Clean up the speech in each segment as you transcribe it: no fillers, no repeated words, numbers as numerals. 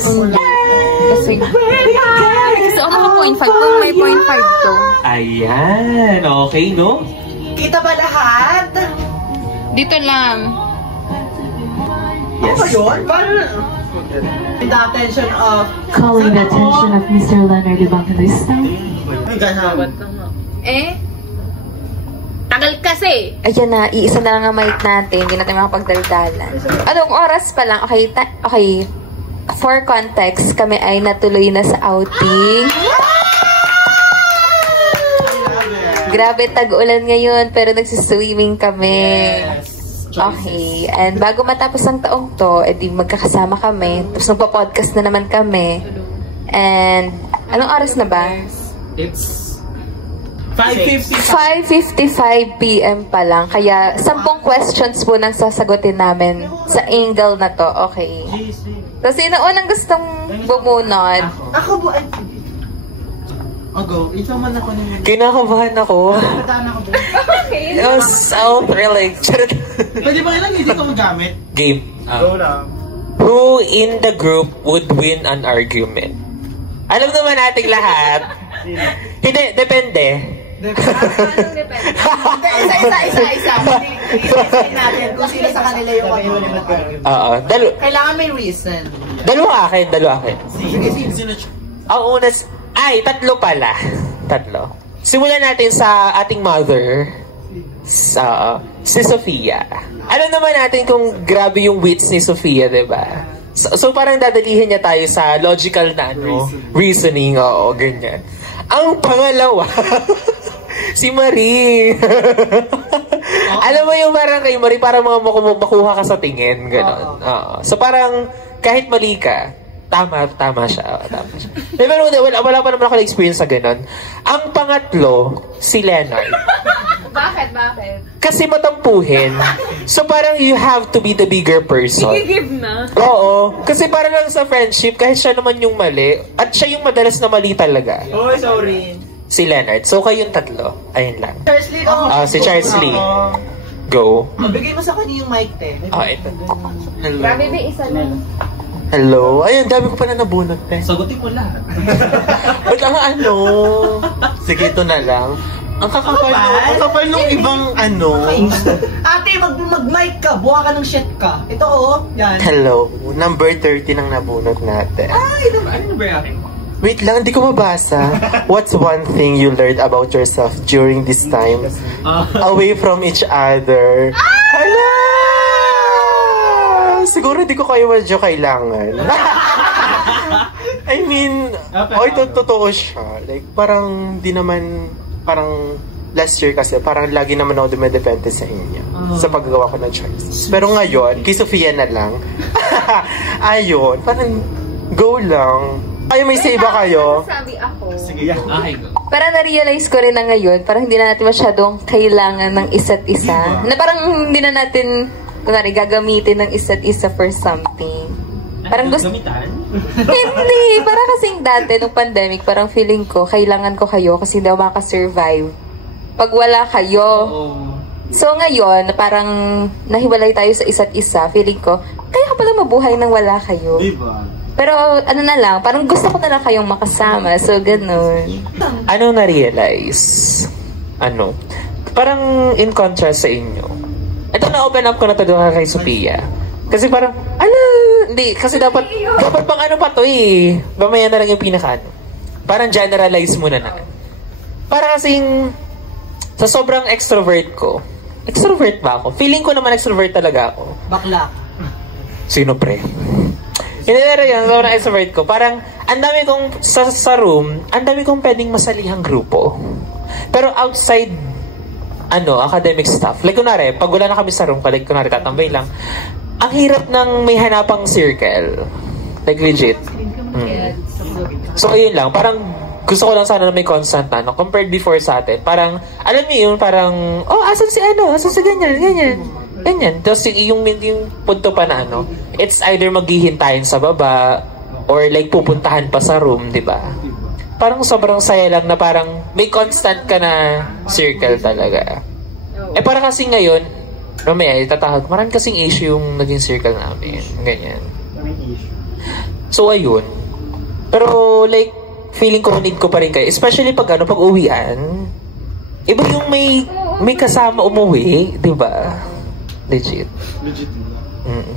Kasi mga 0.5 kung may 0.5 to. Ayan, okay, no? Kita ba lahat? Dito lang. Yes. Ano yun? Paano? The attention of... Calling the attention of Mr. Leonard Evangelista. Tagal kasi. Ayan na, iisa na lang ang mic natin. Hindi natin makapagdaldalan. Anong oras pa lang? Okay, okay. For context, kami ay natuloy na sa outing. Grabe, tag-ulan ngayon, pero nagsiswimming kami. Okay, and bago matapos ang taong to, edi magkakasama kami. Tapos magpa-podcast na naman kami. And, anong oras na ba? It's 5:55 PM pa lang. Kaya, 10 questions po nang sasagutin namin sa angle na to. Okay. So, sino unang gustong bumunod? Ako po, go. Ikaw man ako nung... Kinakabahan ako. Nakadaan ako ba? Okay. It was so thrilling. Pwede ba ilang hindi ko magamit? Game. Go lang. Who in the group would win an argument? Alam naman nating lahat. Hindi, depende. Anong depende? Isa. I-explain natin kung sino sa kanila yung Oo. Kailangan may reason. Dalawa akin. Sige, sino? Ang una, tatlo pala. Tatlo. Simulan natin sa ating mother. Si Sofia. Alam naman natin kung grabe yung wits ni Sofia, diba? So parang dadalihin niya tayo sa logical na reasoning, oo, ganyan. Ang pangalawa, si Marie. Alam mo yung parang kay Marie, parang makuha ka sa tingin, gano'n. So parang kahit mali ka, tama siya. Pero wala pa naman ako na-experience sa gano'n. Ang pangatlo, si Leonard. Bakit? Kasi matampuhin. So parang you have to be the bigger person. I-give na. Oo. Kasi parang lang sa friendship, kahit siya naman yung mali, at siya yung madalas na mali talaga. Oh, sorry. Si Leonard. So kayong tatlo. Ayun lang. Charles Lee. Si Charles Lee. Go. Mabigay mo sa kanya yung mic, te. Ito. Hello. Grabe ba, isa lang. Hello. Ayun, dami ko pa na nabunot, te. Sagutin mo lahat. Ba't Sige, ito na lang. Ang kakapal nung ibang Ate, mag-mic ka. Buha ka ng shit ka. Ito, yan. Hello. Number 30 ng nabunot natin. Ano number akin? Wait lang, hindi ko mabasa. What's one thing you learned about yourself during this time? Away from each other. Hala! Siguro hindi ko kayo medyo kailangan. I mean, ito totoo siya. Like, parang di naman, parang last year kasi, parang lagi naman ako dumedepende sa inyo sa paggagawa ko ng choice. Pero ngayon, kay Sofia na lang. Ayun, parang go lang. Ay, may say ba kayo? Sabi ako. Sige, go. Parang na-realize ko rin na ngayon, parang hindi na natin masyadong kailangan ng isa't isa. Na parang hindi na natin, kunwari, gagamitin ng isa't isa for something. Parang gusto... Hindi! Parang kasing dati, nung pandemic, parang feeling ko, kailangan ko kayo kasi hindi ako makasurvive. Pag wala kayo. So ngayon, parang nahiwalay tayo sa isa't isa, feeling ko, kaya ka pala mabuhay nang wala kayo. Diba? Pero ano na lang, parang gusto ko na lang kayong makasama. So, ganun. Ano na-realize? Parang in contrast sa inyo. Ito na-open up ko na ito doon kay Sophia. Kasi parang, hindi. Kasi dapat pang pa to eh. Mamaya na lang yung Parang generalize muna na. Para kasing, sa sobrang extrovert ko, extrovert ba ako? Feeling ko naman extrovert talaga ako. Bakla. Sino pre? Hindi na yan, sobrang extrovert ko. Parang, ang dami kong, sa room, ang dami kong pwedeng masalihang grupo. Pero outside, academic stuff. Like, kunwari, pag wala na kami sa room, like, kunwari, tatambay lang. Ang hirap ng may hanapang circle. Like, legit. So, ayun lang. Parang, gusto ko lang sana na may constant na, compared before sa atin. Parang, alam mo yun, parang, asan si asan si ganyan. Tapos yung punto pa na it's either maghihintayin sa baba or like pupuntahan pa sa room, di ba? Parang sobrang saya lang na parang may constant ka na circle talaga. Parang kasi ngayon, mamaya itatahag, marami kasing issue yung naging circle namin. Ganyan. So, ayun. Pero, like, feeling ko need ko pa rin kayo. Especially pag uwian. Iba yung may kasama umuwi, di ba? Legit.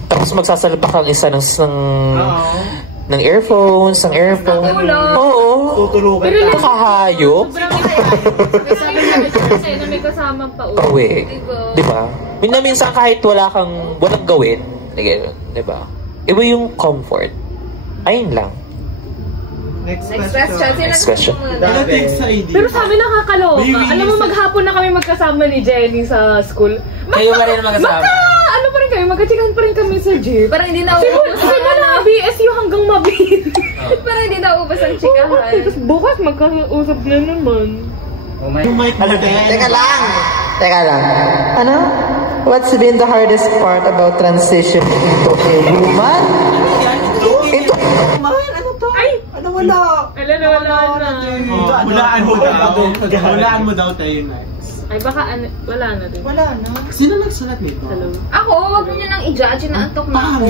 Tapos magsasalpak ang isa ng earphones, Oo. Tutulugan Pero ka. Nakahayop. Sabi niya na may kasamang Pauwi. Diba? Minsan kahit walang gawin, diba? Iba yung comfort. Ayun lang. Next Next question. question. Pero sa amin nakakaloka. Alam mo, maghapon na kami magkasama ni Jenny sa school. Kayo pa rin magkasama. Ano pa rin kami? Magkachikan pa rin kami sa jeep. Parang hindi na Simula BSU hanggang mabit. Parang hindi na ubas ang chikahan. Tapos bukas magkausap na naman. Teka lang. Ano? What's been the hardest part about transition into a woman? Into a woman? Ano to? Ay! Ano wala? Wala na. Hulaan mo daw tayo na. Ay baka wala na din. Wala na. Sino nagsulat nito? Hello. Ako, wag mo niyo nang i-judge. Naantok na ako.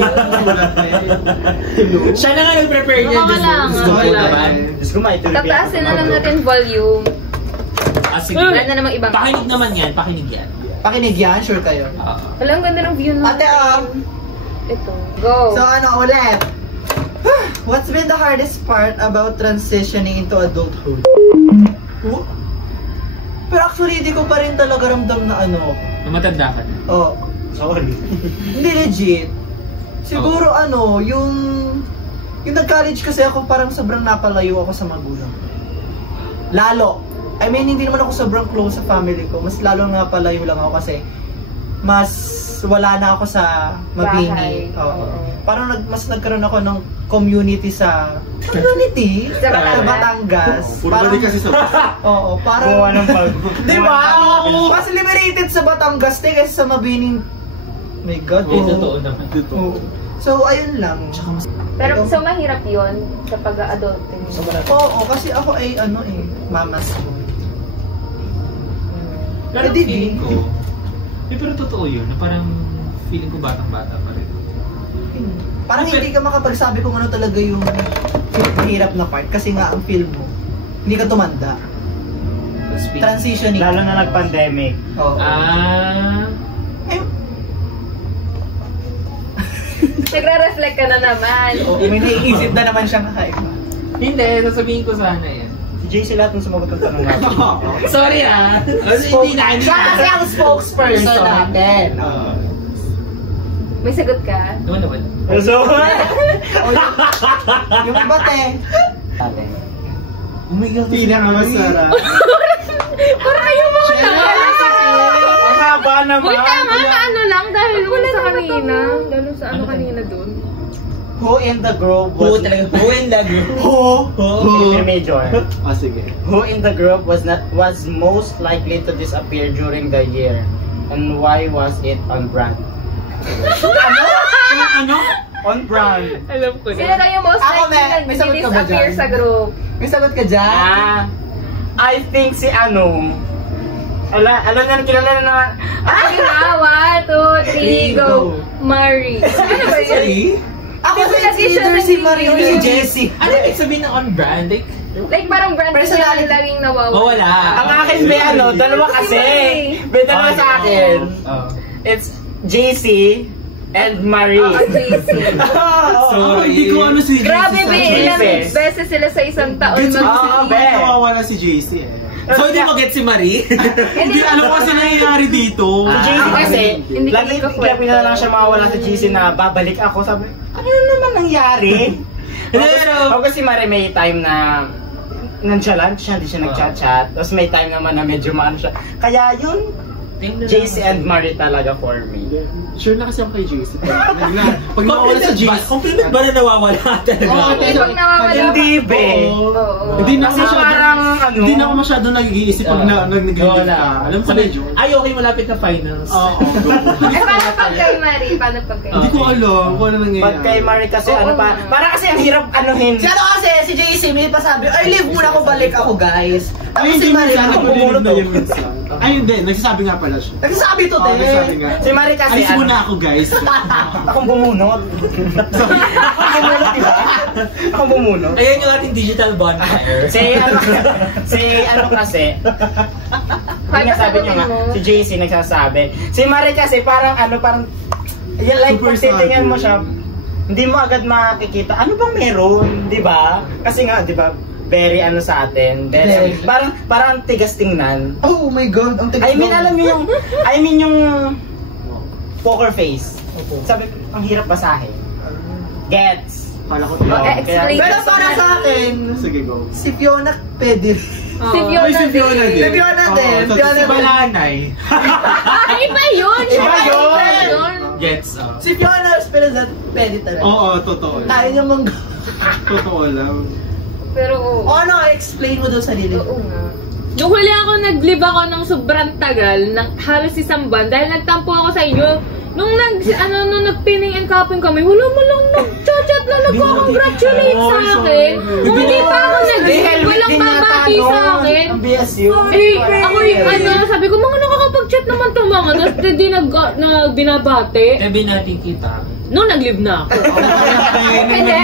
Siya na nga nag-prepare niya. Tataasin na lang natin volume. Sige. Wala na namang ibang. Pakinig naman yan. Pakinig yan. Pakinig yan, sure kayo. Wala, ang ganda ng view na. Ate, Ito. Go. so ulit. What's been the hardest part about transitioning into adulthood? Pero actually, hindi ko pa rin talaga ramdam na Matanda ka na. Oh. Sorry. Hindi legit. Siguro yung nag-college kasi ako, parang sobrang napalayo ako sa magulang. Lalo. I mean, hindi naman ako sobrang close sa family ko. Mas lalo nga palayo lang ako kasi mas wala na ako sa Mabini. Oo. Parang mas nagkaroon ako ng community sa Batangas. Parang kasi sa Oo, parang di ba? Mas liberated sa Batangas kaysa sa Mabini. My God. Totoo naman. So, ayun lang. Pero so mahirap yun sa pag-adulting. Oo, kasi ako ay mamas ko. Pero feeling ko, pero totoo yun, na parang feeling ko batang-bata pa rin. Parang hindi ka makapagsabi kung ano talaga yung hirap na part kasi nga ang feel mo, hindi ka tumanda. Transitioning. Lalo na nag-pandemic. Oo. Nagre-reflect ka na naman. May naiisip na naman siyang kakaiba. Hindi, sasabihin ko sana yan. Si JC lahat ng sumagot ng tanong natin. Sorry Hindi na. Siya kasi ang spokesperson natin. May sagot ka? Naman. So, Yung iba pinakamasarap. Parang kayo mga Ang haba naman. Uy, tama na lang dahil wala sa kanina. Lalo sa kanina dun. Who in the group was Major. Sige. Who in the group was most likely to disappear during the year? And why was it on brand? Ano? On brand. Alam ko Sino na. na yung most Ako, likely may sagot ka ba nag-disappear dyan? sa group? May sagot ka dyan? I think si alam na, kilala na naman. Ay, na! 1, 2, 3, go! Marie. Ano ba yun? Ako Kasi din lagi siya either si Marie o si nag-video. Jessie. Ano ibig sabihin ng on brand? Like parang brand Personality. niya laging nawawala. Mawala. Ang akin may dalawa kasi. May dalawa sa akin. It's JC and Marie. JC. Hindi ko ano si JC. Grabe, be, ilang Jesus. beses sila sa isang taon Nawawala si JC So hindi mo get si Marie? Hindi alam ko kasi nangyayari dito. Si JC kasi, Hindi ko lagi ikakwento. kaya na lang siya mawawala sa JC na babalik ako. Sabi, ano naman nangyari? Ako si Marie may time na nonchalant siya, hindi siya nagchat-chat. Tapos may time naman na medyo maano siya. Kaya yun, JC and Marie talaga for me. Sure na kasi ako kay JC. Pag nawawala sa JC. Compliment ba na nawawala talaga? Pag nawawala Hindi, be. Oo. Hindi na Kasi ako parang Hindi na ako masyado nag-iisip pag nag-leave ka. Alam ko medyo. Ay, okay, malapit na finals. Oo. Paano pag kay Marie? Paano pag kay Hindi ko alam kung ano nangyayari. Pag kay Marie kasi para kasi ang hirap anuhin. Si kasi, si JC, may pasabi, ay leave muna ako, balik ako guys. Ako Ay, si hindi Marie, minsan. ako Ako din bumulot na yun minsan. Ay, hindi. Nagsasabi nga pala siya. Nagsasabi to, Nagsasabi nga. Si Marie kasi, Alis muna ako, guys. Akong bumunot. Akong bumunot, diba? Akong bumunot. Ayan yung ating digital bonfire. Si ano kasi, yung nasabi nyo nga, si JC nagsasabi. Si Marie kasi parang yung like Super pag titingnan mo sabi. siya, hindi mo agad makikita, ano bang meron, di ba? Kasi nga, di ba, very sa atin. Very, parang tigas tingnan. Oh my God, ang tigas. Alam mo yung poker face. Sabi ko, ang hirap basahin. Gets. Kala ko explain. Pero para sa akin, Sige, go. si Fiona pwede. Si Fiona Ay, si Fiona din. din. Si Fiona din. Oo, Fiona si din. Balanay. Iba yun! Iba yun! Gets, Si Fiona Esperanza pwede talaga. Oo, totoo. Kaya niya Totoo lang. Pero, ano, explain mo doon sa sarili. oo nga. Nung huli ako, nag-live ako ng sobrang tagal, ng halos isang buwan, dahil nagtampo ako sa inyo. Nung nag-pinning and cupping kami, wala mo lang nag-chat na nag-congratulate sa akin. Kung hindi pa ako walang babati sa akin. Ang BSU. Eh, ako yung sabi ko, mga nakakapag-chat naman to mga, tapos hindi binabati. Eh, binati kita. Nung nag-live na ako. Hindi,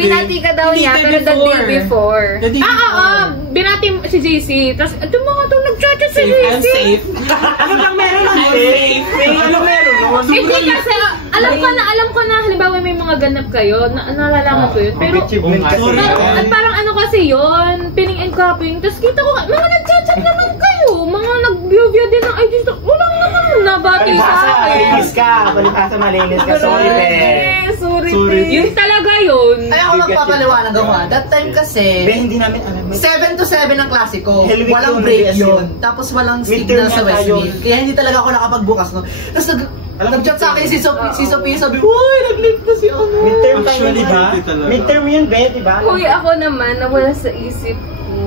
binati ka daw niya, pero the day before. Binati si JC. Tapos, ito mga itong nag-chat si Safe and JC. safe. Ano bang meron nun? I'm safe. Ano meron nun? Hindi kasi, alam ko na, halimbawa may mga ganap kayo, nalalaman ko yun. Pero, at parang ano kasi yun, pinning and cupping. Tapos kita ko, mga nag-chat naman kayo. Mga nag-view din ng ID. Wala naman nabati sa akin. Malinis ka. Malinis ka. Sorry, be. Sorry. Yun talaga yun. Ay, ako magpapaliwanag ako. That time kasi, Be, hindi namin alam. 7 to 7 ang klasiko. Helwig Walang yun, break yes, yun. Tapos walang signal sa Westfield. Kaya hindi talaga ako nakapagbukas. No? Tapos nag-chat sa akin si Sophie, sabi, uy, nag-live na si ano. Midterm time yun, di ba? Actually, Midterm yun, be, di ba? Uy, ako naman, nawala sa isip ko.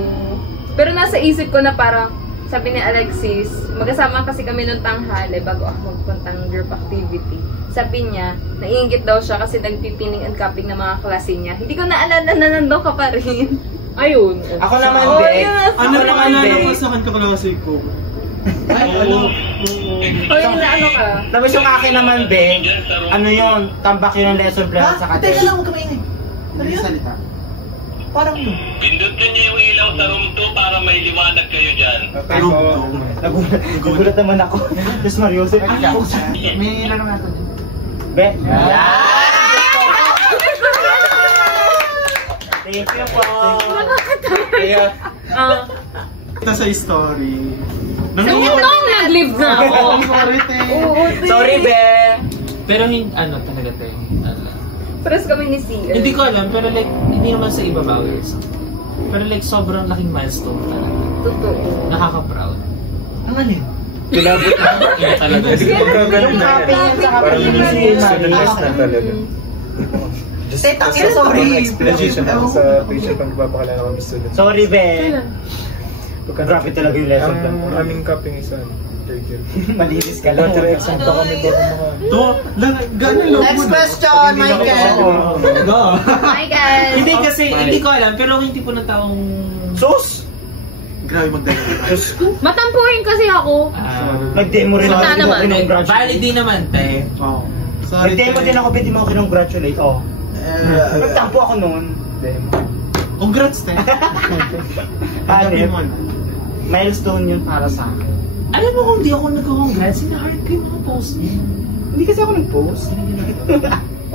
Pero nasa isip ko na parang, sabi ni Alexis, magkasama kasi kami nung tanghali bago ako magpuntang group activity. Sabi niya, naiingit daw siya kasi nagpipining and cupping ng mga klase niya. Hindi ko naalala na nandun ka pa rin. Ayun. Ako naman, Oh, be. yun. Ano Ako pa naman, alala be. ko sa akin kaklase ko? Ay, Hoy, na ano ka? Tapos yung akin naman, be, ano yun, tambak yun ang lesson plan sa Ha? Teka kadel. lang, huwag ka maingay. Ano yun? salita. Parang no. Pindutin niyo yung ilaw sa room 2 para may liwanag kayo dyan. Pero, Nagulat naman ako. Tapos Mariose, may ilan naman natin. be. Thank you po. Nasa story. Nung nag-live na ako. Sorry, te. Sorry, be. Pero talaga tayo. Pares kami ni Sia. Hindi ko alam, pero like, hindi naman sa iba bagay. Pero like, sobrang laking milestone talaga. Totoo. Nakaka-proud. Ang alin? Kilabot na. Kaya talaga. Yung happy yan sa kapatid ni si Marie. Teka, sorry. Explanation lang sa picture pang papakilala kami student. Sorry, be. Grabe talaga yung lesson plan. Ang aming cupping is third year. Malinis ka lang. Lateral exam pa kami bago Ganun lang. Next question, Michael. Michael! Hindi kasi, hindi ko alam, pero hindi po ng taong... Sus! Grabe magdala. Matampuhin kasi ako. Nag-demo rin ako. Wala naman. Valid din naman, te. Oo. Sorry, Nag-demo din ako, pwede mo ako kinongratulate. Oh. Nagtampo ako noon. Demo. Congrats, te. Hanip. Milestone yun para sa akin. Alam mo kung di ako nag-congrats, sina-heart ko yung mga post niya. Hindi kasi ako nag-post.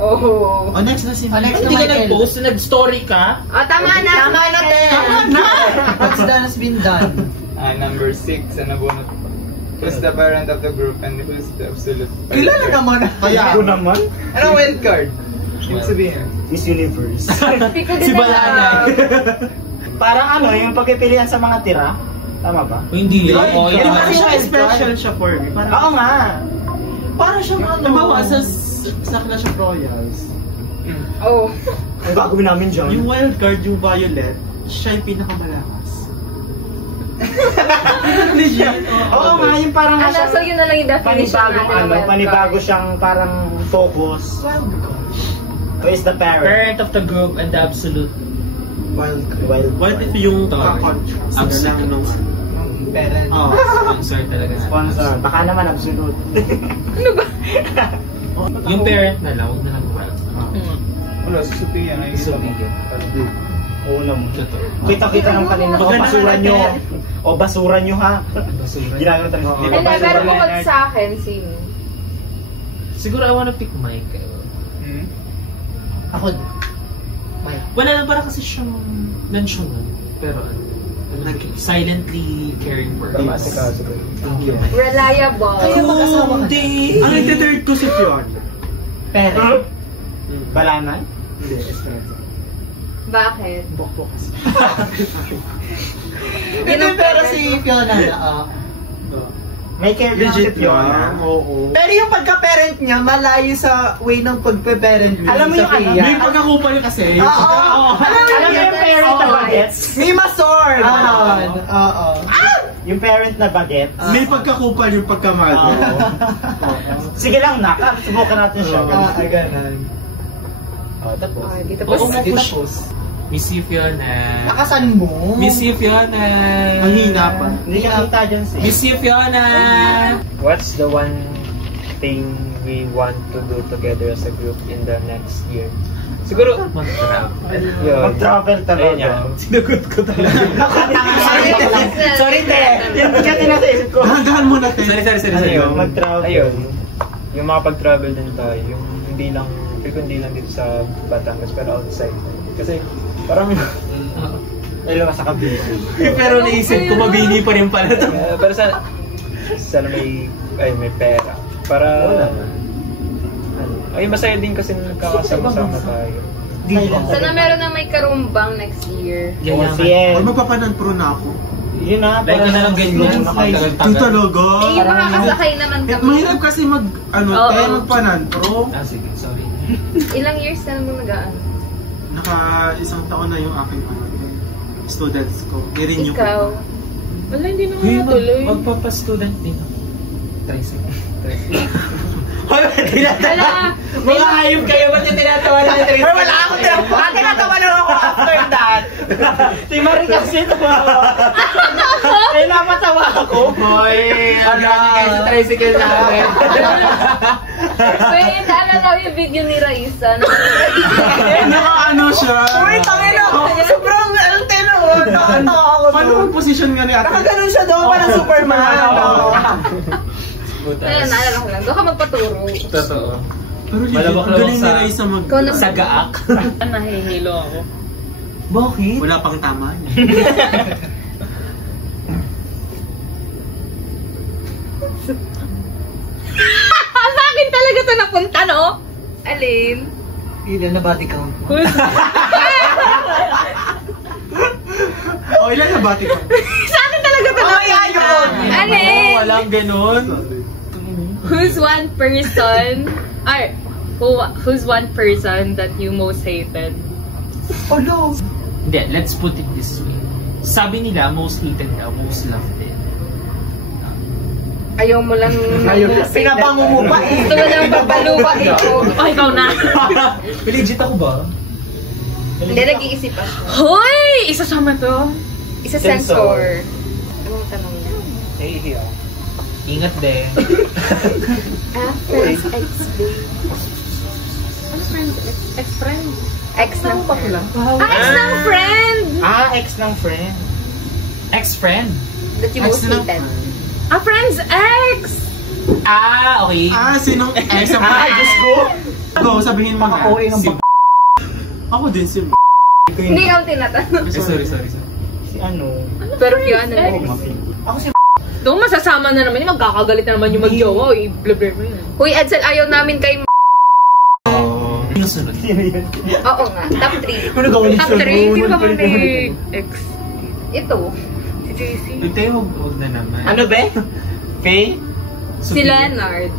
Oh. Next na si Next Hindi na ka Michael. nag-post, nag-story ka. Tama na! Tama na, te. What's done has been done. Number 6, nabunot. Who's the parent of the group and who's the absolute? Kilala naman. Kaya, Ako naman. Anong wild card? Ibig sabihin. Miss Universe. Hindi ko din Si Balana. Parang yung pagpipilian sa mga tira. Tama ba? Hindi yun. Oo, Hindi yun. ba siya special siya for me? Parang, Oo nga. Parang siyang ano. nabawa sa Clash of Royals. Oh. Ang gagawin namin dyan. Yung wild card, yung Violet, siya yung pinakamalakas. Oo nga, yung parang Ano, so yun na lang yung definition natin. panibago siyang parang focus. Who is the parent? Parent of the group and the absolute. Wild card. What if yung ka-contrast na lang nung Parent. Oh, sponsor talaga. Sponsor. Baka naman absolute. Ano ba? Yung parent na lang, huwag na lang wala. Wala, si Sophia na Oo naman. Totoo. Kita-kita ng kanina. O, basura nyo. O, basura nyo ha. Basura. Ginagawa talaga. Hindi, pero bukod sa akin, sino? Siguro I wanna pick Mike. Ako. Wala lang para kasi siyang mention nun. Pero silently caring for us. Thank you, Mike. Reliable. Ang iti-third ko si Fion. Parent. Balanan? Hindi, Esperanza. Bakit? Bok-bokas. Ito pero si Fiona na. May care din si Fiona. Oo. Pero yung pagka-parent niya, malayo sa way ng pagpe-parent niya. Alam mo yung ano? May pagkakupal kasi. Oo. Alam mo yung parent na bagets? May masor. Oo. Yung parent na bagets? May pagkakupal yung pagkamahal. Sige lang nak, subukan natin siya. Ganun. Tapos, Miss you, Fiona. Nakasan mo? Miss you, Fiona. Ang hina pa. Hindi ka kita dyan siya. Miss you, Fiona. What's the one thing we want to do together as a group in the next year? Siguro, mag-travel. Mag-travel talaga. Sinagot ko talaga. Sorry, te. Yan ka tinasayip ko. Hanggahan mo natin. Sorry. Mag-travel. Ayun. Yung makapag-travel din tayo. Yung hindi lang dito sa Batangas, pero outside. Kasi, parang, Dalawa sa kabila. pero naisip ko, mabini pa rin pala ito. pero sana may pera. Para, masaya din kasi nagkakasama-sama tayo. sana meron na may karumbang next year. Yes. Magpapanan-pro na ako. Yun na. Like na lang ganyan. Ang talaga. Eh, yung makakasakay naman kami. Mahirap kasi magpanan-pro. Sige, sorry. Ilang years na naman nag-aan? Isang taon na yung aking students ko. I-renew Ikaw? Wala, hindi naman natuloy. Magpapa-student din ako. Wala! Mga hayop kayo, ba't yung tinatawa na yung Tracy? Wala ako tinatawa. Tinatawa lang ako after that. Si Marie kasi tumawa. Ay, napatawa ako. Hoy! Agani kayo sa tricycle namin. Wait, naalala ko yung video ni Raisa. Naka-ano siya? Uy, tangin ako. Sobrang tenor. Nakatawa ako. Paano ang position nga ni ate? Nakaganon siya doon, parang Superman. Ayun, naalala ko lang. Doon ka magpaturo. Totoo. Pero galing ni Raisa Sagaak. Nahihilo ako. Bakit? Wala pang tama. Sa akin talaga ito napunta, no? Alin? Ilan na body count mo? Ilan na body count? Sa akin talaga ito napunta. Alin? Walang ganun. Who's one person that you most hated? Oh no! Hindi, let's put it this way. Sabi nila, most hated daw, most loved din. Ayaw mo lang... Pinabango mo pa eh. Gusto mo lang papaluwa eh. Oh, ikaw na. Legit ako ba? Hindi, nag-iisip ako. Hoy! Isasama to. Isa-sensor. Anong tanong niya? Nahihiya ako. Ingat din. Friends, ex-day. Ano friends? Ex-friend? Ex ng friend. Ex ng friend! Ex ng friend. Ex-friend? That you most hated. Friend's ex! Okay. Sinong ex? Diyos ko! Go, sabihin mo na. Si ako din si Hindi ka tinatanong. Sorry. Si ano? Pero yun, Ako si doon masasama na naman yung magkakagalit na naman yung mag-jowa. I-blur mo yun. Huy, Edsel, ayaw namin kay Yung sunod. Oo nga, top 3. Top 3? Sino ba kami ex? Ito. Si JC. Tayo, huwag na naman. Ano ba? Faye? Si Leonard.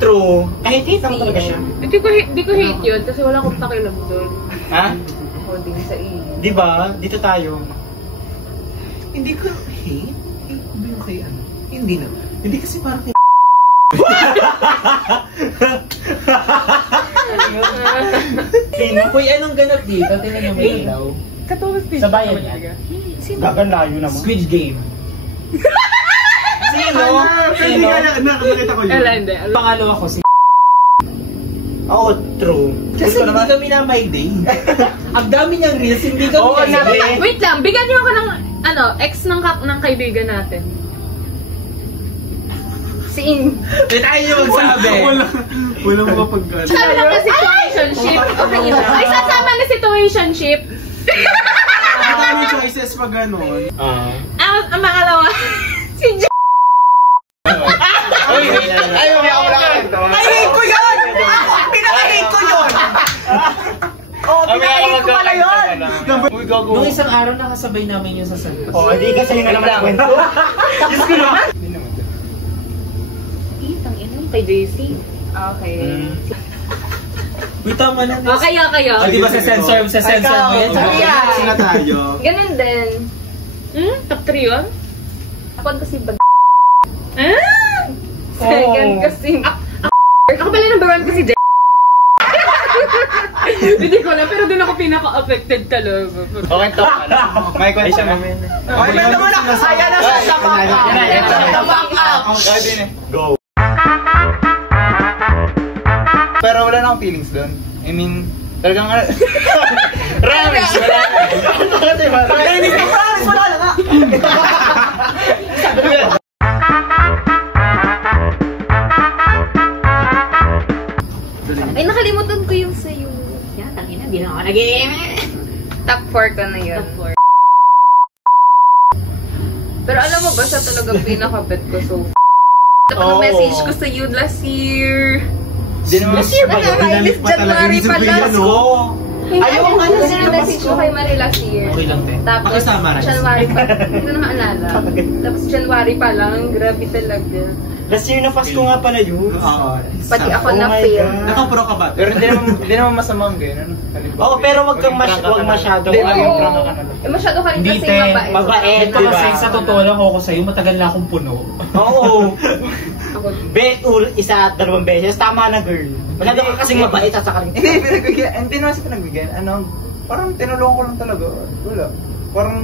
True. Kahit hate ako talaga siya. Hindi ko hate yun kasi wala akong pakialam doon. Ha? Ako din sa iyo. Di ba? Dito tayo. Hindi ko hate? Hindi ko kay ano? Hindi na. Hindi kasi parang Sino? Uy, anong ganap dito? Tingnan mo may ilaw. Katulad din. Sa bayan yan. Gagan layo naman. Squid Game. Sino? Hindi ka nakita ko yun. Wala, hindi. Pangalawa ko si Oo, true. kasi hindi kami na my day. Ang dami niyang reels, hindi kami Oo, na my day. Wait lang, bigyan niyo ako ng, ex ng kaibigan natin. Si In. Wait, ayaw niyo magsabi. Walang mapag-ano. Sabi lang na situationship. Okay, ay, sasama na situationship. Ang dami choices pag gano'n. Ang pangalawa, si J. Ayaw niya ako lang. Ay, ko yun! Pinaka-hate ko yun! Oh, pinaka-hate ko pala yun! Nung isang araw nakasabay namin yung sa San Jose. Hindi kasi yun na naman ang kwento. Diyos ko naman. Kay JC. Okay. Wait, tama na. Kaya. Di ba sa sensor mo yan? Kasi na tayo. Ganun din. Top 3 yun? Ako kasi bag... Second kasi... Ako pala number 1 kasi J. Hindi ko na, pero dun ako pinaka-affected talaga. Okay, to. May kwento namin. Okay, kwento mo na! Ayan na sa back up! Go. Pero wala na akong feelings doon. I mean, talagang Promise! Promise, wala na nga! Ay, nakalimutan ko yung sa'yo. Yan, tangina, di na ako nag-game. Top 4 ka na yun. Top 4. Pero alam mo ba, siya talaga pinaka-bet ko. So, message ko sa you last year. Last year ba na? This January pa last. Ayaw ko kasi message ko kay Marie last year. Okay lang, te. Tapos, January pa. Hindi ko na maalala. Tapos, January pa lang. Grabe talaga. Last year na Pasko nga pala yun. Pati ako na-fail. Nakapuro ka ba? Pero hindi naman masama ang ganyan. Oo, pero wag masyado. Masyado ka rin Hindi, kasi te. mabait. Mabait, Ito kasi sa totoo lang ako sa'yo, matagal na akong puno. Oo. Isa at 2 beses. Tama na, girl. Masyado ka kasing mabait at saka rin. Hindi naman sa pinagbigyan. Parang tinulungan ko lang talaga. Wala. Parang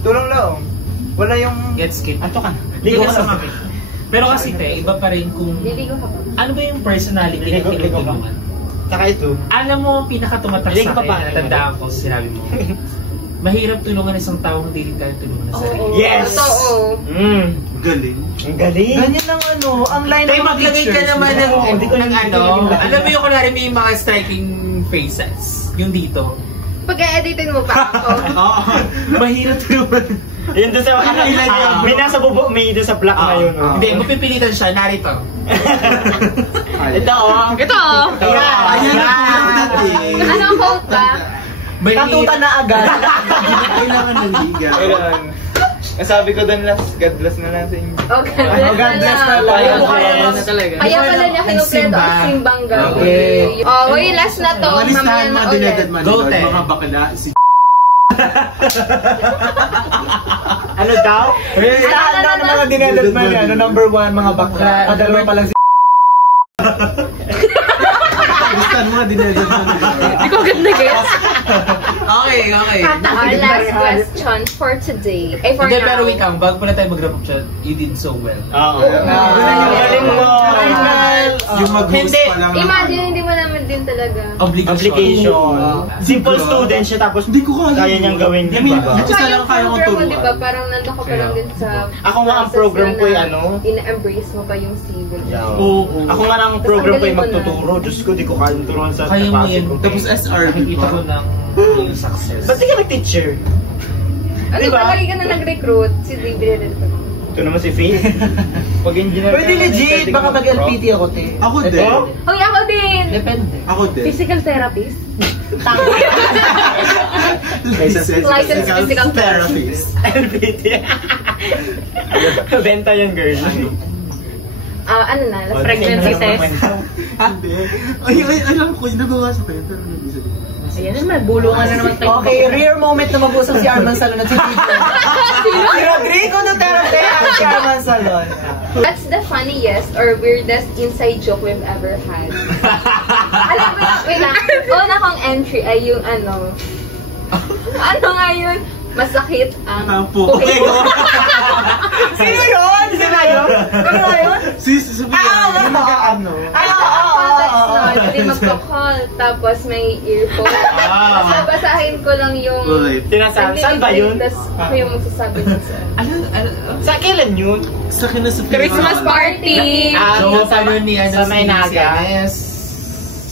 tulong lang. Wala yung... Get skip. Anto ka na. Ligo ka sa mami. Pero kasi, te, iba pa rin kung... Liligo ka pa. Ano ba yung personality na tinutulungan? Saka ito. Alam mo, pinakatumatak sa Ligo ka akin, pa. natandaan ko, sinabi mo. Mahirap tulungan isang taong hindi rin kaya tulungan na sarili. Yes! Totoo. Galing. Ang galing. Ganyan ang ang line Tay, ng maglagay ka naman ng Hindi ko ng ano. Alam mo yung kunwari may mga striking faces. Yung dito. Pag-editin mo pa ako. Mahirap tulungan. Yun doon sa may nasa bubo, may doon sa black na yun. Hindi, mapipilitan siya. Narito. Ito oh. Ito oh. Ayan ang natin. Ano ang quote ba? Katuta na agad. Kailangan ng liga. Ang sabi ko doon last, God bless na lang sa inyo. Oh, God bless na lang. Kaya pala niya kinumpleto ang simbang gabi. Oh, wait, last na to. Mga listahan Mamaya na mga ulit. dinedad man. Go, te. Mga bakla. Si Ano daw? Lahat na ng mga dinedad man yan. Number 1, mga bakla. Kadalawa pa lang si listahan mga dinedad man. Hindi ko agad na-guess. Okay. Our last question for today. Ay, for Hindi, now. pero wait lang. Bago pala tayo mag-wrap up siya, you did so well. Oo. Galing mo. Yung mag-host pa lang. Imagine, hindi mo naman din talaga. Obligation. Simple student siya tapos Hindi ko kaya niyang gawin. I mean, Diba? isa lang kaya kong program mo, diba? turuan. Parang nandun ka pa lang din sa... Ako nga ang program ko ay ano? Ina-embrace mo pa yung civil. Ako nga ang program ko ay magtuturo. Diyos ko, di ko kayang turuan sa Kaya mo klase yan. ko. Tapos SR, Nakikita ko ng yung success. Ba't di ka nag-teacher? Ano Diba? ba? Lagi ka na nag-recruit. Si David. Ito naman si Faith. Pag-engineer Pwede legit, baka mag-LPT ako, te. Ako din. Hoy, ako din! Depende. Ako din. Physical therapist? Licensed physical therapist. LPT. Benta yan, girl. Ano na? Last Pregnancy test? Hindi. Ay, alam ko, nagawa sa kayo, pero hindi sa Ayan naman, bulungan na naman tayo. Okay, rare moment na mag-usap si Arman Salon at si Pedro. Si Rodrigo Duterte at si Arman Salon. That's the funniest or weirdest inside joke we've ever had. Alam mo lang, wait lang. Una kong entry ay yung ano nga yun? Masakit ang Tampo. okay. Sino yun? Sino yun? Ano yun? Ano? Hindi magkakall, tapos may earphone. Tapos basahin ko lang yung... Tinasabi, saan ba yun? Tapos ako yung magsasabi nito. Sa kailan yun? Sa kinasa Christmas party! Sa ni Sa may naga.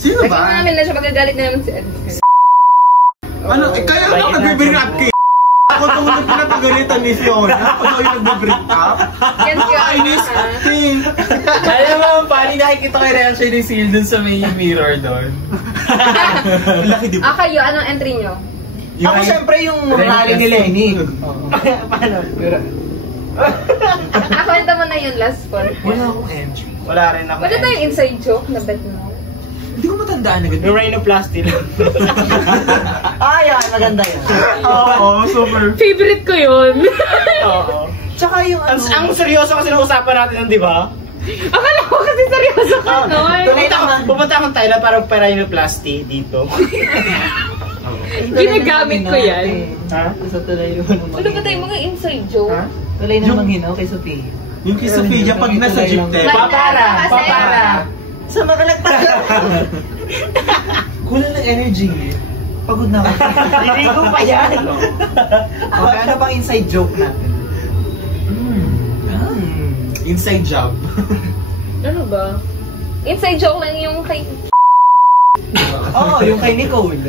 Sino Lagi ba? namin na siya, magagalit na naman si Ed. Ano? Kaya ako nag-bring up kay ako itong pinapagalitan ni Fiona. Ako daw yung nag-bring up. Yan si Kainis. Alam mo, paano nakikita ko yung reaction ni Sil dun sa may mirror doon? Laki di ba? Kayo, anong entry nyo? Ako syempre yung rally ni Lenny. Paano? Kwenta mo na yun last one. Wala akong entry. Wala rin ako. Wala tayong inside joke na bet mo. Hindi ko matandaan agad. Yung rhinoplasty lang. Yan, maganda yan. Oo, super. Favorite ko yun. Oo. Tsaka yung ano... Ang seryoso kasi ng usapan natin nun, di ba? Akala ko kasi seryoso ka nun. Pupunta akong Thailand para rhinoplasty dito. Ginagamit ko yan. Ha? Sa tulay yung ano. Ano ba tayong mga inside joke? Tulay ng manghinaw kay Sophie. Yung kay Sophia, pag nasa jeep tayo. Papara. Sa makalagtaga. Kulang ng energy. Pagod na ako. Dirigo pa yan. Okay, ano pang inside joke natin? Inside job. Ano ba? Inside joke lang yung kay... Yung kay Nicole.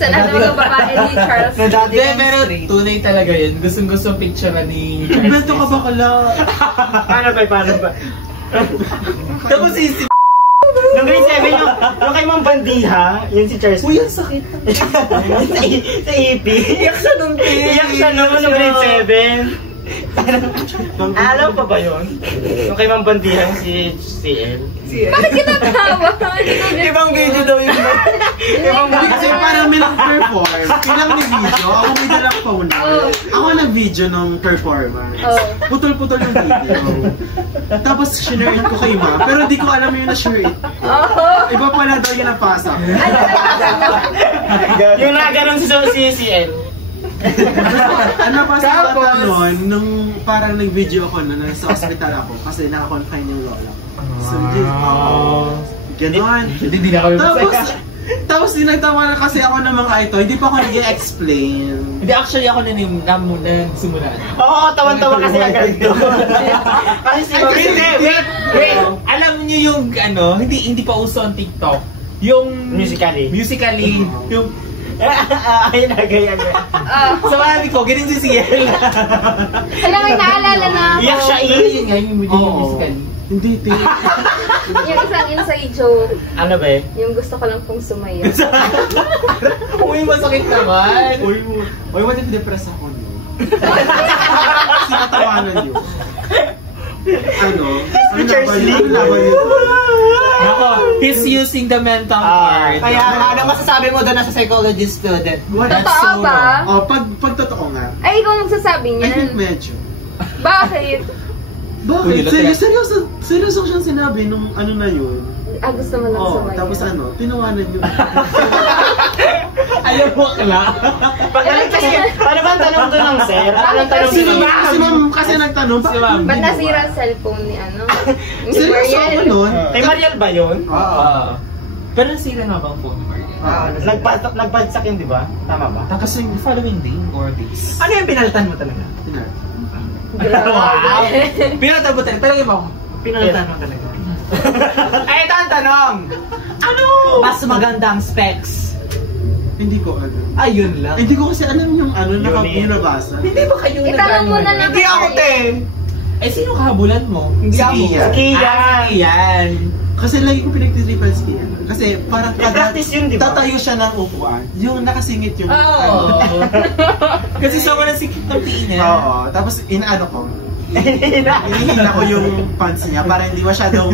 Sa natin mga babae ni Charles. Na dati Hindi, pero tunay talaga yun. Gustong-gusto picture na ni Charles. Beto ka ba kala? Paano ba? Tapos isip. Nung grade 7 yung kay Ma'am Bandiha, yun si Charles. Uy, ang sakit. Sa EP. Iyak siya nung nung grade 7. Alam pa ba yun? Yung kay Ma'am Bandiha, si CL. Bakit kita tawa? Ibang video daw yung... Kasi parang may nag-perform. Ilang ni video, ako may dalang phone na. Ako nag-video nung performance. Putol-putol yung video. Tapos sinare ko kay Ma, pero di ko alam yung na-share it. Iba pala daw yung napasa. Yung naganon si CL. Ano pa sa nun, nung parang nag-video ako na nasa hospital ako kasi naka-confine yung lola. So, gano'n. Hindi na kami Tapos dinagtawa na kasi ako ng mga ito, hindi pa ako nag-explain. Hindi, actually ako na nagsimulan. Oo, tawan-tawa kasi agad doon. Kasi si Wait! Alam niyo yung hindi pa uso ang TikTok. Yung Musically, yung ay, nagaya niya. sa marami ko, ganun si CL. Alam mo, naalala na ako. Iyak siya, Yun nga, yung musical. Hindi, Yung isang inside joke. Ano ba eh? Yung gusto ko lang pong sumayo. Uy, masakit naman. Uy, what if depressed ako, no? Sinatawanan yun. Teacher's League. Nako, he's using the mental part. Kaya ano masasabi mo doon na sa psychology student? Totoo ba? Pag totoo nga. Ay, ikaw magsasabi I think niyan. medyo. Bakit? Bakit? Seryoso siyang sinabi nung ano na yun. Gusto mo lang sumayo. Tapos tinawanan yun. Ayaw mo kala. Paano ba ang tanong doon ng sir? Paano ang tanong Sino doon? ba? Si ma'am kasi nagtanong. Si ma'am. Ba't nasira ang cellphone ni Ni Seryoso Mariel? ako nun. Kay Mariel ba yun? Pero nasira nga bang phone ni Mariel? Nagbagsak yun, di ba? Tama ba? Tapos yung following day or days. Ano yung pinalitan mo talaga? Wow! Pinalitan mo talaga mo. Pinalitan mo talaga. Ay, ito ang tanong! Ano? Mas magandang specs. Hindi ko alam. Ayun lang. Hindi ko kasi alam yung nabasa. Hindi ba kayo Itanong mo na lang. Hindi ako, te! Eh, sino kahabulan mo? Hindi ako. Kian. Kasi lagi ko pinagtitripan si Kian. Kasi parang practice yun, di ba? tatayo siya ng upuan. Yung nakasingit yung... Kasi sobrang sikip ng tiinan. Oo. Tapos inaano ko. Hinihila ko yung pants niya para hindi masyadong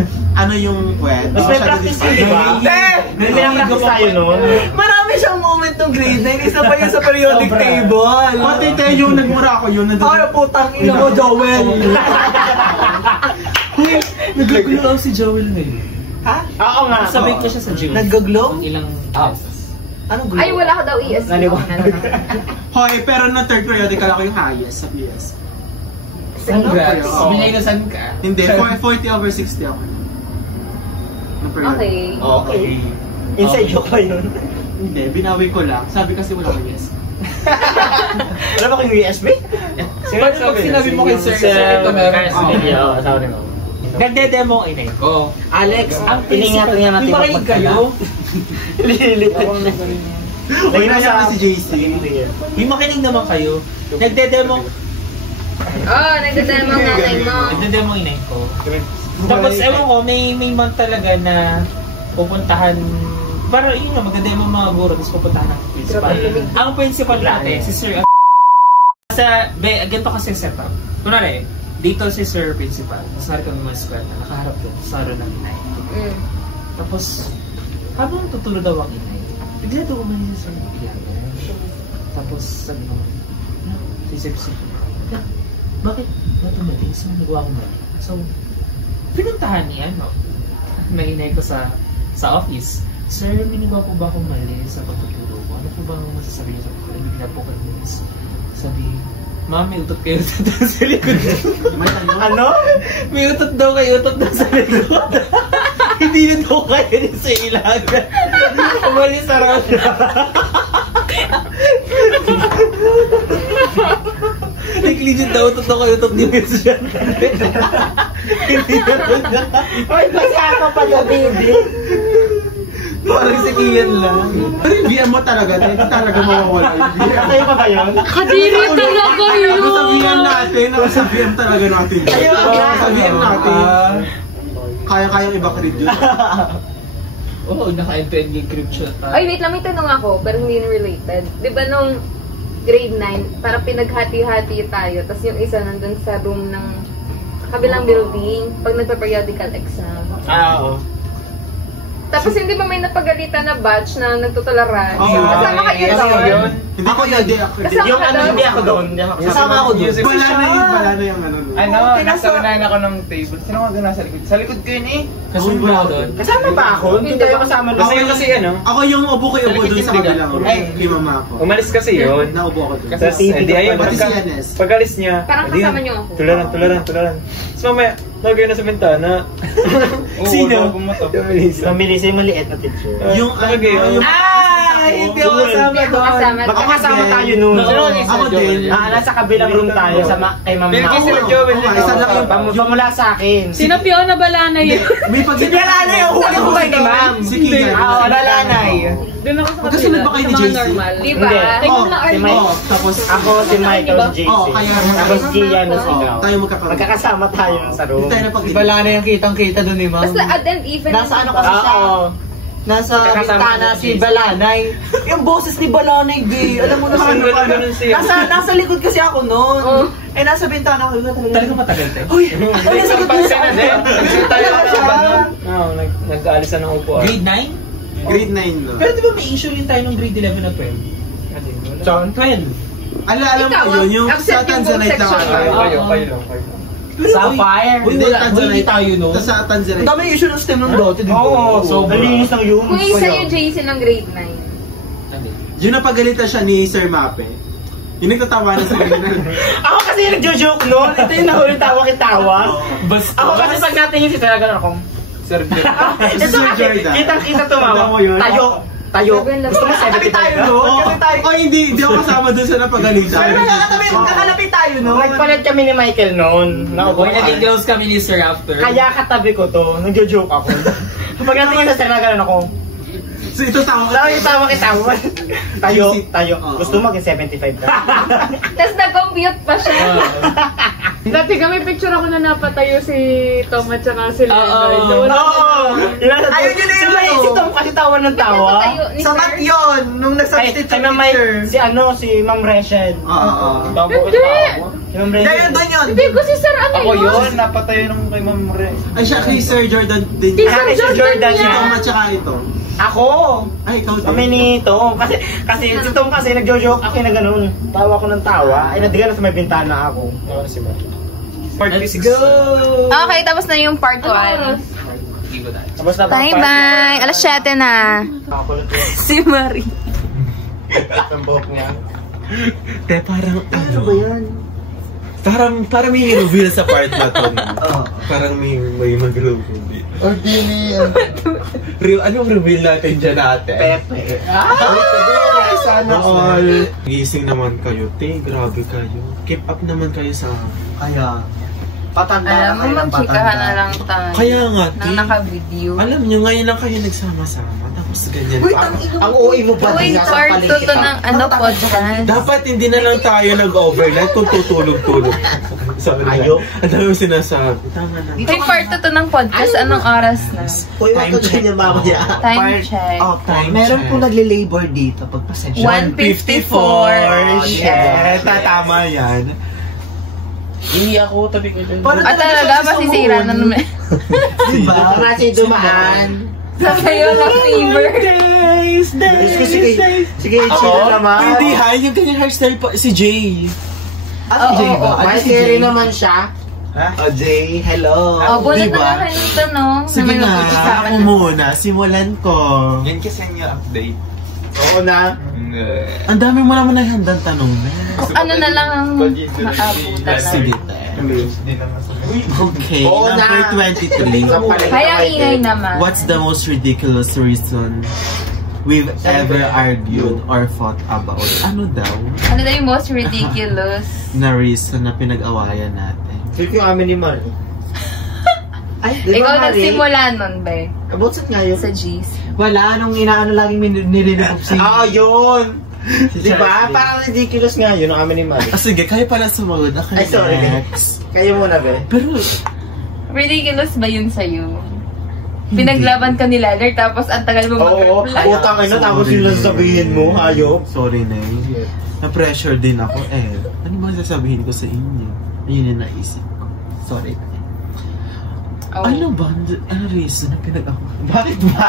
yung puwet. Mas may practice yun, di ba? May pinang-practice tayo nun. Marami siyang moment ng grade 9. Isa pa yun sa periodic table. Pati tayo yung nagmura ako yun. Ay, putang ina mo, Joel. Nagagulaw si Joel ngayon. Ha? Oo nga. Sabay ko siya sa gym. Nag-glow? Ilang beses. Anong group? Ay, wala ka daw ESP. Hoy, pero na third periodical ako yung highest sa PS. Congrats. Oo. Binaylasan ka. Hindi, 40/60 ako. Okay. Okay. Inside joke ba yun? Hindi, binawi ko lang. Sabi kasi wala ko yes. Wala ba kayong USB? Pag sinabi mo kay Sir, ito meron. Oo, sabi mo. Nagde-demo ang inay ko. Alex, ang Piningat nga natin yung makinig kayo. Lagi na siya si JC. Yung makinig naman kayo. Nagde-demo. Nagdademo ang nanay mo. Nagde-demo ang inay ko. Tapos ewan ko, may month talaga na pupuntahan. Para yun nga, magde-demo mga guro, tapos pupuntahan ng principal. Ang principal natin, si Sir ganito kasi setup. Kunwari, dito si Sir Principal, tapos nari kami mga eskwela, nakaharap doon, sa haro ng inay. Tapos, habang tutulog daw ang inay, bigla daw umanin sa piano. Tapos, sabi mo, sisip-sip, bakit natumating? So, nagawa ko mali. So, pinuntahan niya, may inay ko sa office. Sir, may nagawa po ba akong mali sa pagtuturo ko? Ano po ba ang masasabi niyo sa pagtuturo? Bigla po kayo sabi, ma'am, may utot kayo sa likod. Ano? May utot daw kayo sa likod. Hindi nyo daw kayo rin sa ilagan. Umalis sa round na. Legit daw, utot daw kayo, utot nyo yun siya. Hindi na rin na. Ay, basta ako pala, baby. Parang si Kian lang. Pero yung VM mo talaga, hindi talaga mawawala yung VM. Kayo pa ba yun? Kadiri talaga yun! Sabihan natin, sabihan talaga natin. Sabihan natin. Kaya-kayang i-backread yun. Oo, naka-end-to-end encryption tayo. Ay, wait lang, may tanong ako, pero hindi related. Di ba nung grade 9, parang pinaghati-hati tayo, tapos yung isa nandun sa room ng kabilang building, pag nagpa-periodical exam. Oo. Tapos hindi ba may napagalitan na batch na nagtutularan? Kasama kayo doon? Hindi ako yun, hindi ako. Yung ano, hindi ako doon. Kasama ako doon. Wala na yung ano. Nasa unahan ako ng table. Sino ka doon nasa likod? Sa likod ko yun eh. Kasi wala ako doon. Kasama ba ako? Hindi tayo kasama doon. Kasi ano? Ako yung upo ko yung upo doon sa kabilang room. Kay mama ako. Umalis kasi yun. Naupo ako doon. Tapos hindi ayun. Pati si Yanes. Pag-alis niya. Parang kasama niyo ako. Tularan. Tapos mamaya, nagay na sa bintana. Sino? Pamili siya yung maliit na teacher. Yung ano, Hindi ako kasama doon. Magkakasama tayo noon. Ako din. Nasa kabilang room tayo kay Ma'am Mao. Isa lang yung Pamula sa akin. Sino Fiona Balanay? may pag Si Balanay, huli ko ba ni Ma'am? Si Kian. Oo, Balanay. Doon ako sa Magkasunod ba kayo ni JC? Di ba? Si Mike. Tapos Ako, si Michael, si JC. Tapos Gian, si ikaw. tayo magkakaroon. Magkakasama tayo sa room. Hindi tayo na pag Wala na yung kitang-kita doon ni Ma'am. Basta odd and even. Nasa ano kasi siya? Oo. Nasa Kakasama bintana si si Balanay. Yung boses ni Balanay, gay. Alam mo na nasa likod kasi ako noon. Eh, nasa bintana ako. Talaga matagal tayo. Uy! Ay, nasa likod kasi ako. Oo, nag-aalis na ng upuan. Grade 9? Grade 9 no. Pero di ba may issue rin tayo ng grade 11 na 12? Saan? 12. Alam ko yun, yung sa Tanzanite lang Kayo lang. Sapphire. Uy, hindi tayo no. Sa Tanzanite. Ang daming issue ng STEM nung dati, di ba? Oo, Sobra. malinis ng yun. Kung yung sa'yo, Jason, ng grade 9. Yung napagalitan siya ni Sir Mape. Yung nagtatawa na sa grade 9. Ako kasi nagjo-joke noon. Ito yung nahuli tawa-kitawa. Basta. Ako kasi pag natingin si talaga ako. Sir Si Ito Sir kasi, Jordan. kitang-kita tumawa. Tayo. Gusto mo 75 ka? Oh, hindi ako kasama dun sa napagalitan. Pero magkakalapit tayo noon. Nagpalit kami ni Michael noon. Boy, naging close kami ni Sir after. Kaya katabi ko to. Nagjo-joke ako. Pag natingin sa talaga ako. So ito tawa Tawa. Tayo. Gusto mo maging 75 ka? Tapos nag-compute pa siya. Dati kami picture ako na napatayo si Tom at saka si Leonard. Ayun yun na yun. Si Tom kasi tawa ng tawa. Sa mat yun, nung nag-substitute Kay Ma'am Mike, si Ma'am Rachel. Oo. Hindi! Si Ma'am Rachel. Ayun, doon yun. Hindi ko si Sir ano Ako yun, napatay nung kay Ma'am Re. Ay siya kay Sir Jordan din. Si Sir Jordan Si Tom yan. at saka ito. Ako! Ay, ikaw din. Kami ni Tom. Kasi si Tom kasi nagjo-joke ako na ganun. Tawa ko ng tawa. Ay nadigan na sa may bintana ako. Let's go! Okay, tapos na yung part 1. Tapos na Bye-bye! Alas 7 na. Si Marie. Ang buhok niya. Te, parang Ano ba yan? Parang may reveal sa part na to. Parang may mag-reveal. Or dili. Anong reveal natin dyan ate? Pepe. Sana all. Gising naman kayo. Te, grabe kayo. Keep up naman kayo sa... Kaya, patanda Alam na mo, kayo ng magchikahan na patanda. lang tayo. Kaya nga, te. Nang naka-video. Alam nyo, ngayon lang kayo nagsama-sama. Tapos ganyan. Wait, ang OA mo pa Uy, din nasa part palengke 2 to pa. ng podcast. Dapat hindi na lang tayo nag-overnight kung tutulog-tulog. Sabi nila, Ayok. ang dami yung sinasabi. Tama na. Uy, part 2 to ng podcast. Anong oras na? Uy, wag ko ganyan mamaya. Time Part- check. Oh, Time meron check. pong nagle-labor dito. Pagpasensya. 1:54. Shit, tatama yan. Hindi ako, tabi ko dyan. Parang At talaga, masisira na naman. Diba? Kasi dumaan. Sa kayo na fever. Sige, chill naman. Hindi, ha? Yung kanyang hairstyle pa, si Jay. Ah, si Jay ba? Ano May si Jay? carry naman siya. Oh, Jay, hello. Oh, bulat Diba? na kayo nito, no? Sige may na, mapag-usapan ako muna. Simulan ko. Yan kasi yung update. Oo na. Ang dami mo naman nahandang tanong na. Ano na lang ang maabutan Sige. Hindi naman sa Okay, Oo number na. 23. Kaya ingay naman. What's the most ridiculous reason we've ever argued or fought about? Ano daw? Ano na yung most ridiculous? Na reason na pinag-awayan natin. Sure yung amin ni Mar. Ay, di Ikaw ba, Mari? nagsimula nun, be? About saan nga yun? Sa G's. Wala, nung inaano laging nililipop si... Yun! Diba? Parang ridiculous nga yun ang amin ni Mar. Sige, kaya pala sumunod. Ako Ay, sorry. next. Kayo muna, be. Pero, Ridiculous ba yun sa'yo? Pinaglaban ka ni Leonard tapos ang tagal mo Oo, mag-reply. utang ina, tapos yun lang sabihin mo, hayop. sorry na na-pressure din ako. Ano ba sasabihin ko sa inyo? Ayun yung naisip ko. Sorry. Oh. Ano ba? Ano reason na pinag-awayan? Bakit ba?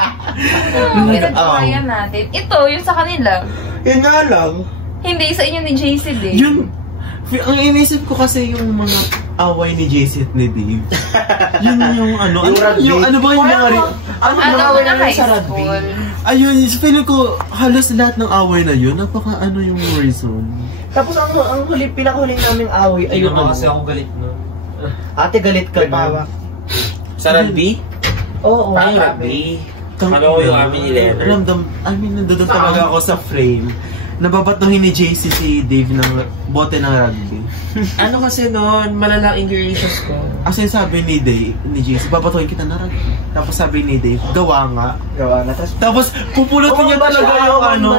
Pinag-awayan natin. Ito, yung sa kanila. Yun nga lang. Hindi, sa inyo ni JC din. Ang inisip ko kasi yung mga away ni JC at ni Dave. Yun yung ano. Yung ano ba yung mga... Ano away na namin high sa rugby? school? Ayun, feeling ko halos lahat ng away na yun. Napaka ano yung reason. Tapos ang pinakahuling naming away, ayun Ayun kasi ako galit no. Ate, galit ka ba? Sa rugby? Oo. Ay, rugby. Ano yung amin ni Leonard? Nandun talaga ako sa frame. Nababatuhin ni JC si Dave ng bote ng rugby. Ano kasi noon, malalang injuries ko. Kasi sabi ni Dave, ni JC, babatuhin kita na rugby. Tapos sabi ni Dave, gawa nga. Gawa na. Tapos pupulutin niya talaga yung ano.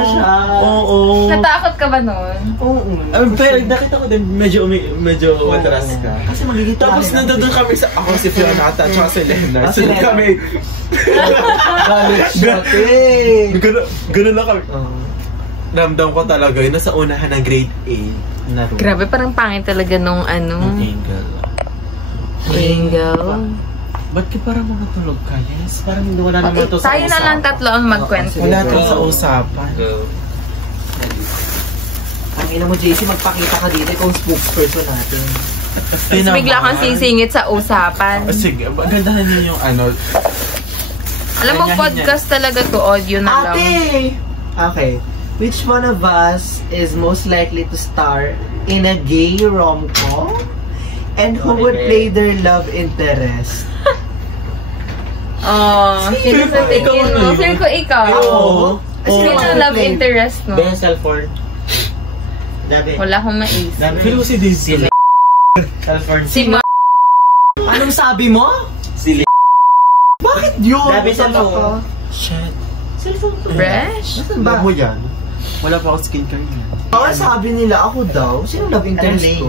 Oo. Natakot ka ba nun? Oo. Pero nakita ko din, medyo matras ka. Kasi magiging Tapos nandun kami sa, ako si Fionata at si Leonard. So kami, galit siya, te. gano'n na kami. Ramdam ko talaga yun, nasa unahan ng grade A na room. Grabe, parang pangit talaga nung ano. Angle. Angle. Ba't ka parang makatulog ka, Yes? Parang hindi wala naman to sa Tayo na lang tatlo ang magkwento. Wala to sa usapan. Ang ina mo, JC, magpakita ka dito kung spokesperson natin. Tapos bigla kang sisingit sa usapan. Sige, gandahan niyo yung ano. Alam mo, Ganyahin podcast talaga to, audio na lang. Ate! Okay. Which one of us is most likely to star in a gay rom-com? And who would play their love interest? Sino sa tingin mo? Feel ko ikaw. Oo. Sino ang love interest mo? Ben Salford. Dabi. Wala akong maisip. Feel ko si Daisy. Salford. Si Ma... Anong sabi mo? Si Bakit yun? Dabi Salford. Shit. Fresh? Nasaan Ba ba? mo yan? Wala pa ako skincare yan. Baka sabi nila ako daw. Sino love interest ko?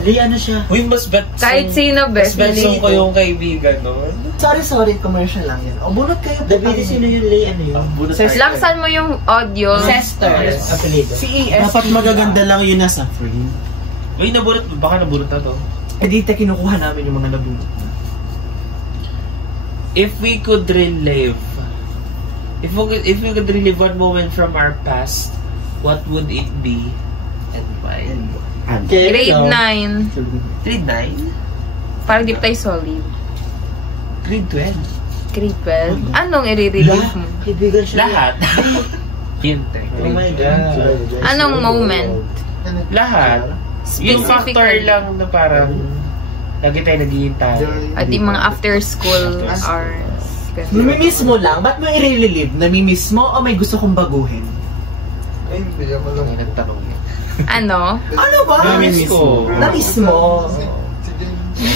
Lee, ano siya? Uy, mas bet Kahit sino, best. betsong ko yung kaibigan nun. Sorry, commercial lang yan. O, bunot kayo. David, sino yung Lee? Ano yun? Laksan mo yung audio. Sisters. Apelido. Dapat magaganda lang yun nasa frame. Uy, nabulot. Baka nabulot na to. Eh, dito kinukuha namin yung mga nabunot na. If we could relive one moment from our past, what would it be and why? Grade 9. Grade 9? Parang di pa tayo solid. Grade 12? Grade 12? Anong i-relive mo? Kaibigan siya. Lahat. Quinte. Oh my God. Anong moment? Lahat. Yung Specifically. factor lang na parang lagi tayo naghihintay. At yung mga after school hours. Namimiss mo lang? Ba't mo i-relive? Namimiss mo o may gusto kong baguhin? Ay, hindi ako lang. Ay, nagtanong yan. Ano? Ano ba? Namiss ko. Namiss mo?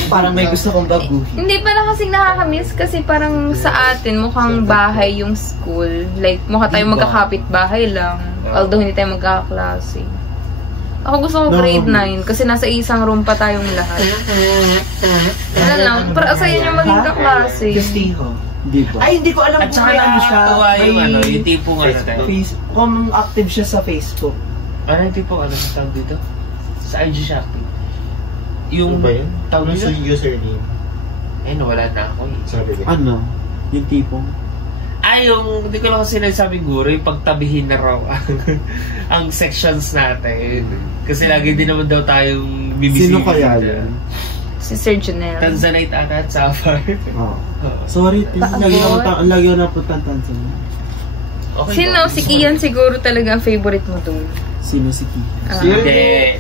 Parang may gusto kong baguhin. Hindi pala kasing nakakamiss kasi parang sa atin mukhang bahay yung school. Like, mukha tayong magkakapit-bahay lang. Although hindi tayo magkakaklase. Ako gusto ko grade 9 kasi nasa isang room pa tayong lahat. Wala lang. Para sa inyo maging kaklase. Testigo. Diba? Ay, hindi ko alam At kung saka may ano siya. nakakatawa yung ano, yung tipong ano tayo. Kung active siya sa Facebook. Ano yung tipong ano sa tawag dito? Sa IG siya active. Yung Ano ba yun? tawag Ano nila? sa username? Eh, nawala na ako eh. Sabi ko. Ano? Yung tipong? Yung, hindi ko lang kasi nagsabing guro, yung pagtabihin na raw ang sections natin. Kasi lagi din naman daw tayong bibisita. Sino kaya yun? Si Sir Janelle. Tanzanite ata at Sapphire. Oh. Sorry, lagi ako napunta ang Tanzania. Okay, Sino? Si Kian siguro talaga ang favorite mo doon. Sino si Ki? Hindi.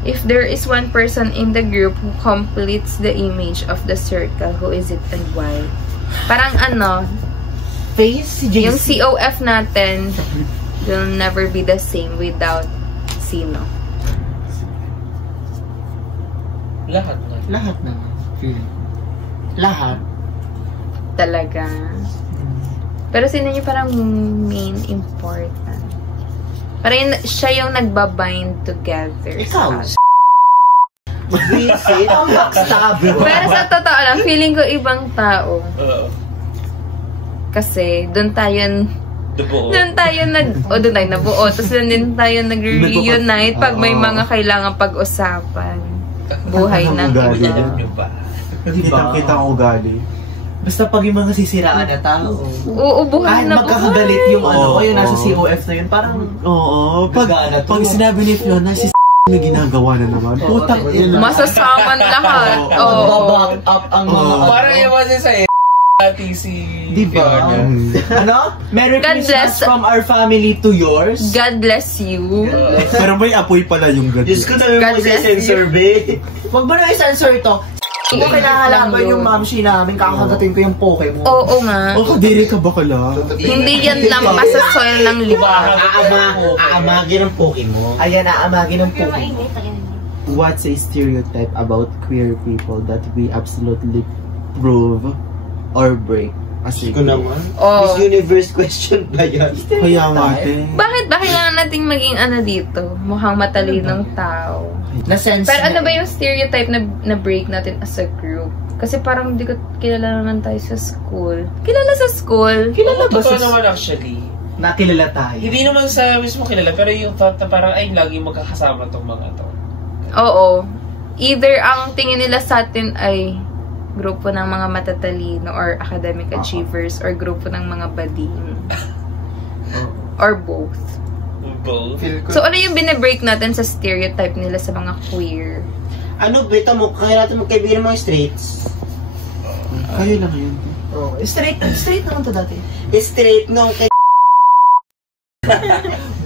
If there is one person in the group who completes the image of the circle, who is it and why? Parang ano, Face si JC. yung COF natin will never be the same without sino. Lahat na. Lahat naman. Lahat. Talaga. Pero sino yung parang main important? Parang siya yung nagbabind together. Ikaw. sa- Visit. Ang backstab. Pero sa totoo lang, feeling ko ibang tao. Kasi doon tayo nabuo. Doon tayo nabuo. Tapos doon din tayo nag-reunite pag may mga kailangan pag-usapan. Buhay ng Ugali iba. niya. Diba? Kita ang ugali. Basta pag yung mga sisiraan na tao. Oo, buhay Kahit na magkakagalit yung ano, Oo. yung nasa COF na yun, parang Oo. Nagana to. Pag sinabi ni Flo na si na ginagawa na naman. Putang ina. masasaman lahat. Oo. magbaback up ang mga Oo. Parang yung kasi sa ati si Diba? Ano? Merry God Christmas bless. from our family to yours. God bless you. Pero may apoy pala yung God. Diyos ko namin God mo bless isa-sensor, be. Wag mo na i-censor ito. Kung kinakalaban yung mamshi namin, kakagatin ko yung Pokemon. Oo nga. O, kadiri ka ba kala? Hindi yan lampas sa soil ng lipa. Aamagin ang Pokemon. Ayan, aamagin ng Pokemon. What's a stereotype about queer people that we absolutely prove or break? As a Ko naman. Oh. Miss Universe question ba yan? Kaya nga, te. Bakit nga nating maging ano dito? Mukhang matalinong tao. Na-sense Pero ano ba yung stereotype na break natin as a group? Kasi parang hindi ko kilala naman tayo sa school. Kilala sa school? Kilala ba Totoo sa... naman actually. Nakilala tayo. Hindi naman sa mismo kilala, pero yung thought na parang ay lagi magkakasama tong mga to. Oo. Either ang tingin nila sa atin ay grupo ng mga matatalino or academic achievers or grupo ng mga bading. Or both. Both. So ano yung binibreak natin sa stereotype nila sa mga queer? Ano, beta mo, kaya natin magkaibigan ng mga straights. Kayo lang yun. Oh, straight naman to dati. Straight nung kay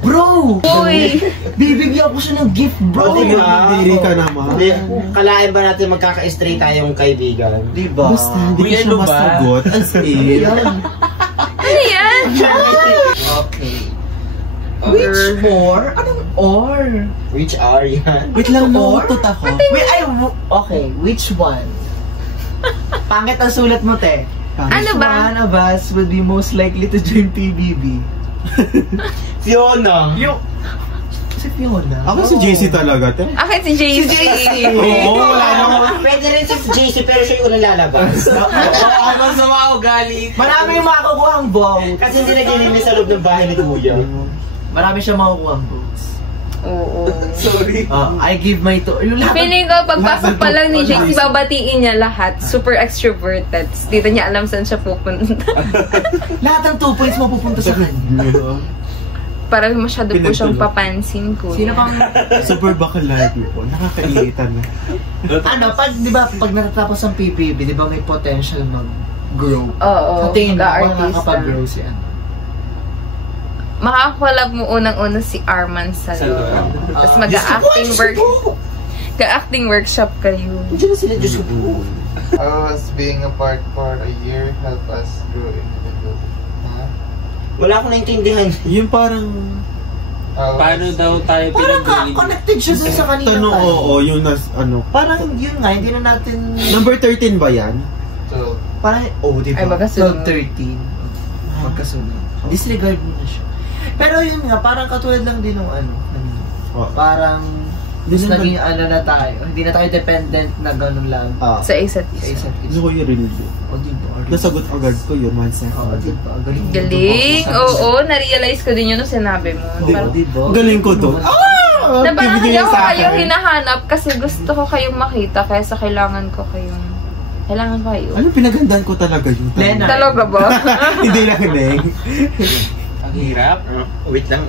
Bro! Uy! Bibigyan ko siya ng gift, bro! Oh, diba? Diri ka naman. Hindi, kalain ba natin magkaka-straight tayong kaibigan? Diba? Basta hindi ka Uy, siya ano ba? masagot. As in. Ano yan? Okay. Which or? Anong or? Which are yan? Wait lang, Or? nautot ako. Wait, okay, which one? Pangit ang sulat mo, te. Ano Which ba? one of us would be most likely to join PBB? Fiona! Yung... Si Fiona. Ako si JC talaga, te. Akin si JC. Oo, wala naman. Pwede rin si JC pero siya yung unang lalabas. Ano sa mga ugali? Marami yung makukuha ang vote. Kasi hindi naglilinis sa loob ng bahay ni Kuya. Marami siya makukuha ang votes. Oo. Sorry. I give my to... Feeling ko, pagpasok pa lang ni JC, babatiin niya lahat. Super extroverted. Dito niya alam saan siya pupunta. Lahat ng 2 points mapupunta sa kanya. Parang masyado po siyang papansin ko. Sino pang... Super bakalagi po. Nakakailitan na. Ano, pag, di ba, pag natatapos ang PPB, di ba may potential grow? Oo, Sa tingin mo, paano ka-artista. nakakapag-grow siya? Makakolab mo unang-una si Arman Salon. Tapos mag-acting Ka-acting workshop kayo. Diyan na sila, Diyos ko. Us being apart for a year help us grow individually. Wala akong naintindihan. Yung parang... Paano daw tayo Parang pinag-galing? connected siya sa kanina. Tanong, oo, yung ano. Parang yun nga, hindi na natin... Number 13 ba yan? So, Parang, di ba? Ay, magkasunod. 12, 13. Magkasunod. Disregard mo na siya. Pero yun nga, parang katulad lang din ng kanina. Parang, mas naging na tayo. Hindi na tayo dependent na ganun lang. Sa isa't isa. Gusto ko yung real yun. O, diba? Nasagot agad ko yun, man sa Oo, diba? Galing. Galing! Oo, na-realize ko din yun nung sinabi mo. Parang, Diba? Galing ko to. na parang hindi ako kayong hinahanap kasi gusto ko kayong makita kaysa kailangan ko kayong... Kailangan ko kayo. Ano, pinagandaan ko talaga yun. Lena. Talaga ba? Hindi lang, Neng. Ang hirap. Wait lang.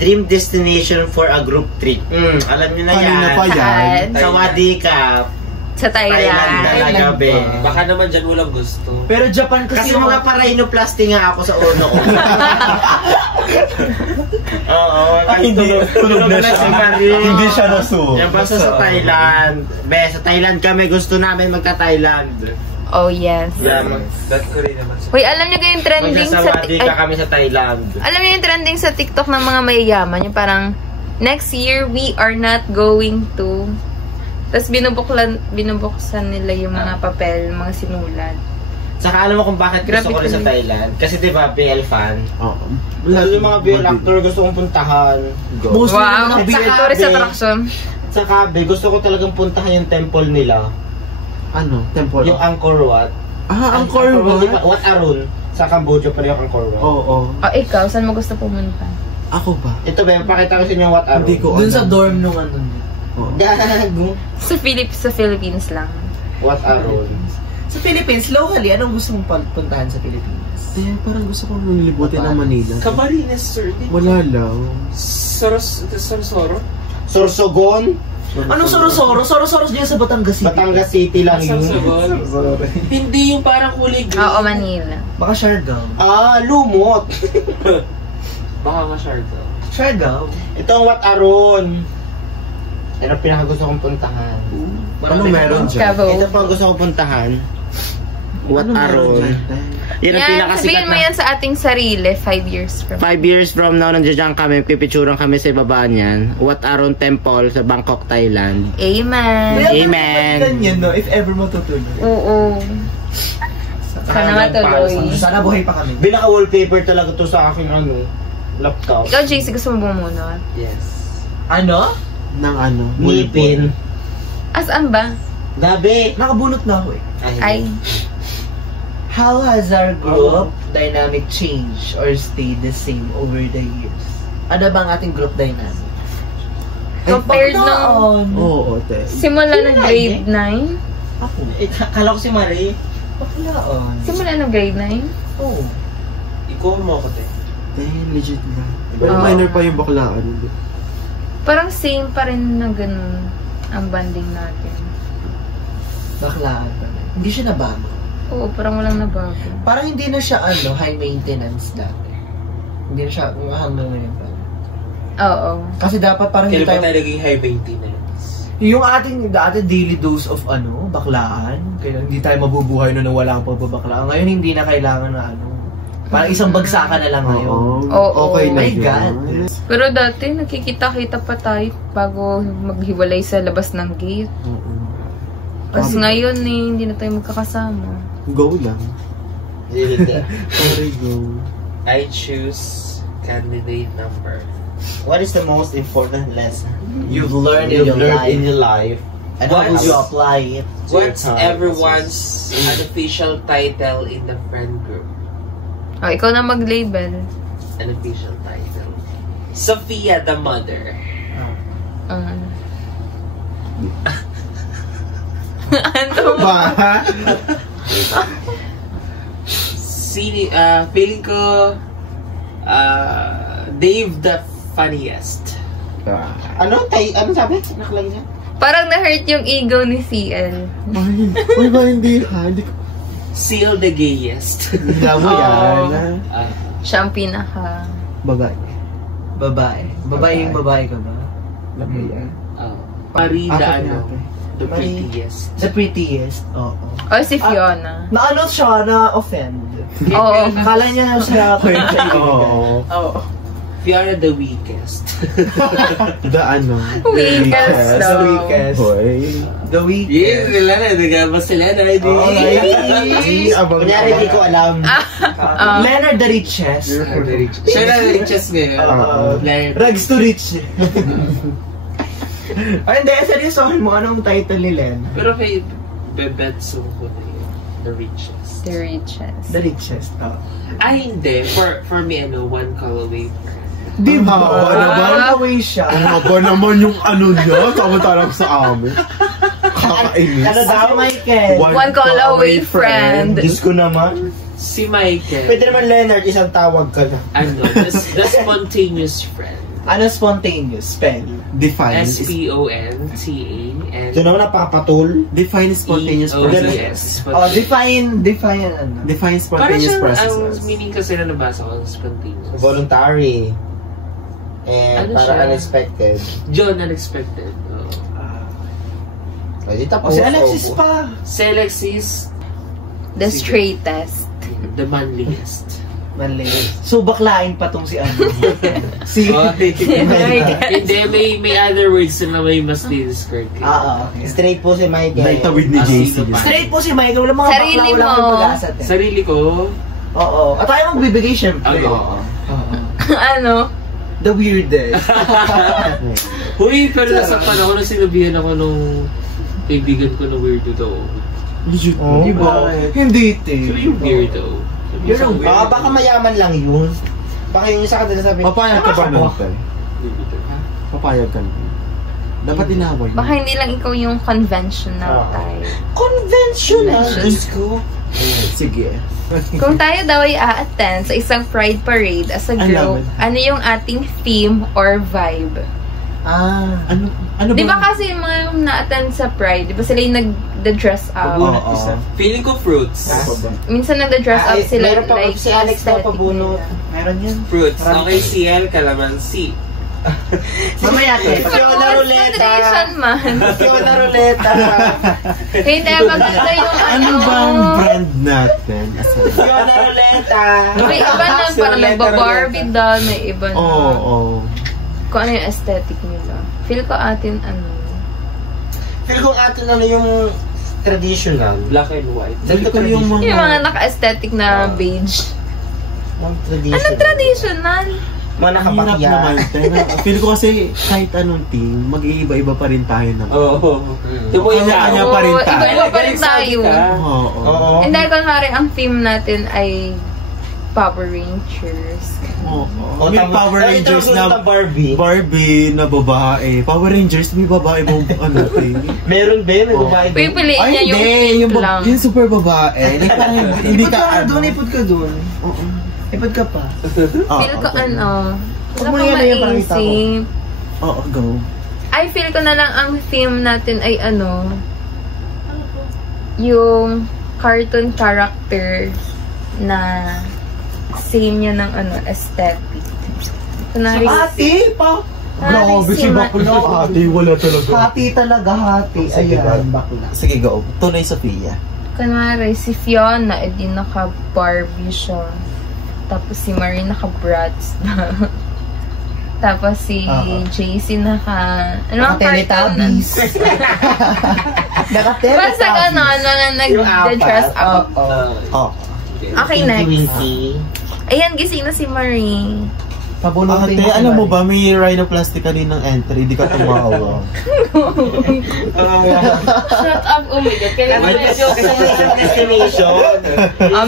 Dream destination for a group trip. Alam niyo na yan. Kanina pa yan. Sa Wadikap. Sa Thailand Thailand. talaga, be. Baka naman dyan walang gusto. Pero Japan kasi... Kasi mga pa-rhinoplasty nga ako sa uno ko. Oo. Tulog na siya. Hindi siya naso. Yan basta sa Thailand. Be, sa Thailand kami. Gusto namin magka-Thailand. Oh, yes. That ko rin naman. Hoy, alam niyo yung trending sa... Magsasawadika kami sa Thailand. Alam niyo yung trending sa TikTok ng mga mayayaman? Yung parang, next year, we are not going to... Tapos binubuksan nila yung mga papel, mga sinulat. Saka alam mo kung bakit gusto ko rin sa Thailand? Kasi diba, BL fan. Oo. Yung mga BL actor gusto kong puntahan. Wow, tourist attraction. Saka gusto ko talagang puntahan yung temple nila. Ano? Temple? Yung Angkor Wat. Angkor Wat? Wat Arun. Sa Cambodia pa rin yung Angkor Wat. Oo. Ikaw, saan mo gusto pumunta? Ako ba? Ito ba, pakita ko sa inyo yung Wat Arun. Hindi ko Dun sa dorm nung ano. Gago. Sa Philippines lang. Wat Arun. Sa Philippines, locally, anong gusto mong puntahan sa Philippines? Parang gusto ko nilibutin ng Manila. Camarines, sir. Wala lang. Sorosoro? Sorsogon? Anong Sorosoro? Sorosoro diyan sa Batangas City. Batangas City lang yun. Hindi yung parang kulay green. Oo, Manila. Baka Siargao. Lumot. Baka nga Siargao. Siargao? Ito ang Wat Arun. Yan ang pinakagusto kong puntahan. Ano meron dyan? Ito pa ang gusto kong puntahan. Wat Arun. Yan ang pinakasikat sabihin mo yan sa ating sarili, 5 years from 5 years from now, nandiyan kami, pipicturean kami sa ibaba niyan. Wat Arun Temple sa Bangkok, Thailand. Amen. Amen. Ganyan, no? If ever matutuloy. Oo. Sana matuloy. Sana buhay pa kami. Bilang wallpaper talaga to sa aking laptop. Ikaw, JC, gusto mo bumunot? Yes. Ano? Ng ano? Ngipin. Asaan ba? Gabi. Nakabunot na ako eh. Ay. How has our group dynamic changed or stayed the same over the years? Ano bang ating group dynamic? Compared nung Oo, te. simula ng grade 9? Ako. Kala ko si Marie. Baklaan. Simula ng grade 9? Oo. Ikaw mo ako, te. Legit na. Pero minor pa yung baklaan. Parang same pa rin na ganun ang banding natin. Baklaan pa rin. Hindi siya nabago. Oo, parang walang nabago. Parang hindi na siya high maintenance dati. Hindi na siya hanggang ngayon pa. Oo. Kasi dapat parang Kailan hindi pa tayo... tayo naging high maintenance? Yung ating daily dose of baklaan. Kaya hindi tayo mabubuhay na wala kang pagbabaklaan. Ngayon hindi na kailangan na parang isang bagsakan na lang ngayon. Oo. Okay na My yun. God. Pero dati, nakikita-kita pa tayo bago maghiwalay sa labas ng gate. Tapos ngayon hindi na tayo magkakasama. Go lang. Sorry, go. I choose candidate number. What is the most important lesson You've learned in your life. And how would you apply it? What's everyone's unofficial title in the friend group? Oh, ikaw na mag-label. Unofficial title. Sophia the Mother. Ano ba? Feeling ko Dave the funniest. Ano sabi? Nakalagay niya? Parang na-hurt yung ego ni CL. Uy ba, hindi ha? Seal the gayest. Hindi mo yan. Siya ang pinaka... Babae. Babae yung babae ka ba? Labo yan. Marie the Apat ano? natin. The prettiest. The prettiest, oo. O, si Fiona. Na ano siya, na-offend. Oo. Kala niya siya Oo. Oo. Fiona the weakest. The ano? Weakest The daw. weakest. Hoy. The weakest. Yes, sila na. Nagabas sila na. Kunyari, hindi ko alam. Leonard the richest. Siya na the richest ngayon. Rags to rich. Ay, hindi. Seryosohin mo, anong title ni Len? Pero kay Bebetso ko na yun. The richest. The richest. The richest, Ay, hindi. For me, one call away. Di ba? Haba away siya. Haba naman yung ano niya. Tama-tarap sa amin. Kakainis. Ano daw, Michael? One call away, friend. Diyos ko naman. Si Michael. Pwede naman Leonard, isang tawag ka na. The spontaneous friend. Ano spontaneous? Spell. Define. SPONTA. Ito naman napapatol. Define spontaneous process. Yes. Define ano? Define Parang spontaneous siyang, process. ang meaning kasi na nabasa ko, spontaneous. Voluntary. And Ano parang siya? unexpected. John, unexpected. Pwede O tapos. si Alexis pa. Si Alexis, The straightest. the manliest. Mali. So, baklain pa tong si ano. Si... Hindi, may other words na may mas di-describe. Okay. Straight po si Michael. Naitawid ni JC. Straight po si Michael. Walang mga Sarili bakla, walang mo. pag-asa. Sarili ko, Oo. At tayo magbibigay syempre. Oo. Ano? The weirdest. Huy, pero nasa panahon na sinabihan ako nung kaibigan ko na weirdo daw. Oh, Diba? Hindi, te. So yung weirdo. Baka mayaman lang yun. Baka yung isa ka din sabi. Papayag ka ba nun, Tay? Papayag ka nun. Dapat inaway. Baka hindi lang ikaw yung conventional type. Conventional. Diyos ko. Sige. Kung tayo daw ay a-attend sa isang pride parade as a group, ano yung ating theme or vibe? Ano Di ba kasi yung mga na-attend sa pride, di ba sila yung nag-dress up? Feeling ko fruits. Minsan nag-dress up sila meron pa like si Alex daw aesthetic pabunot. nila. Meron yan. Fruits. Okay, CL, calamansi. Mamaya, te. Fiona Ruleta. Tradition man. Fiona Ruleta. Hindi, maganda yung Ano ba ang brand natin? Fiona Ruleta. May iba na parang nagba-Barbie doll, may iba na. Oo. Kung ano yung aesthetic nila. Feel ko atin Feel ko atin ano yung traditional. Black and white. Dito ko yung yung mga naka-aesthetic na beige. Anong traditional? Mga Hirap nakabakya. naman. Feel ko kasi kahit anong team, mag-iiba-iba pa rin tayo naman. Oo. Kanya-kanya pa rin tayo. Iba-iba pa rin tayo. Oo. And dahil kunwari, ang theme natin ay Power Rangers. Oo. May Power Rangers na Barbie na babae. Power Rangers, may babae mo ano natin. Meron ba? May babae doon? Pipiliin niya yung pink lang. Yung super babae. Hindi Ipod ka ka doon, ipod ka doon. Ipod ka pa. Feel ko ano, wala Huwag mo pang yan na yung pakita ko. maisip. Oo, go. I feel ko na lang ang theme natin ay ano, yung cartoon character na same niya ng ano, aesthetic. Kunwari, Hati pa. Grabe si Bakla. Hati, wala talaga. Hati talaga, hati. Ayan, bakla. Sige, go. Tunay Sophia. kunwari si Fiona, edi naka-Barbie siya. Tapos si Marie naka-Bratz na. Tapos si JC ano ang cartoon na? Basta gano'n, mga nag-dress up. Okay, next. Ayan, gising na si Marie. Ate, alam mo ba, may rhinoplasty ka din ng entry, di ka tumawa. Shut up, oh my God.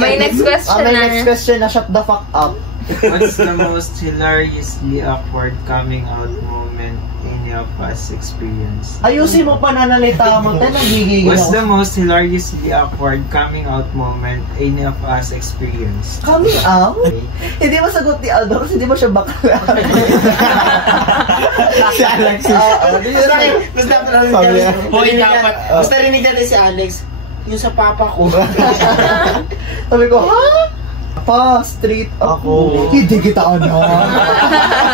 May next question na. May next question na, shut the fuck up. What's the most hilariously awkward coming out moment any of us experience? Ayusin mo pananalita mo, tayo nagigigil What's the ako. most hilariously awkward coming out moment any of us experience? Coming out? Hindi mo sagot ni Aldo kasi hindi mo siya bakla. Si Alexis. Basta rinig natin si Alex. yung sa papa ko. Sabi ko, ha? Pa, straight ako. Hindi kita ano.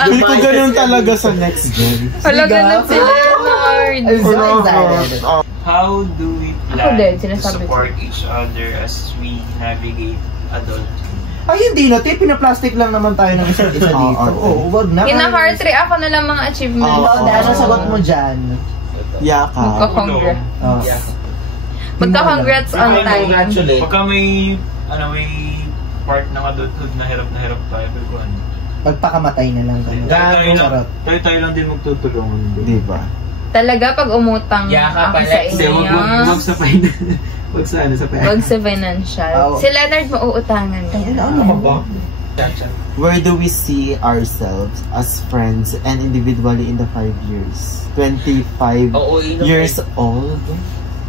Feel ko ganun talaga sa next gen. Wala ganun si Leonard. I'm so excited. How do we Ako din, plan to sinasabi ko. support each other as we navigate adulthood? Ay, hindi na. Pinaplastic lang naman tayo ng isa't isa dito. Oo, wag na. Kina-heart rate ako na lang mga achievements. Oo, dahil ang sagot mo dyan. Yaka. Magka-congrats. Oh. Magka-congrats on time. Congratulate. Pagka may part ng adulthood na hirap tayo, pero kung ano. Pagpakamatay na lang kayo. Charot. Tayo lang din magtutulungan. Diba? Talaga pag umutang Yaka ako pala. sa Hindi, inyo. wag sa finance. Wag sa ano, sa pera. Wag sa financial. Oo. Si Leonard mauutangan niya. Ano ba? Where do we see ourselves as friends and individually in the 5 years? 25 years old?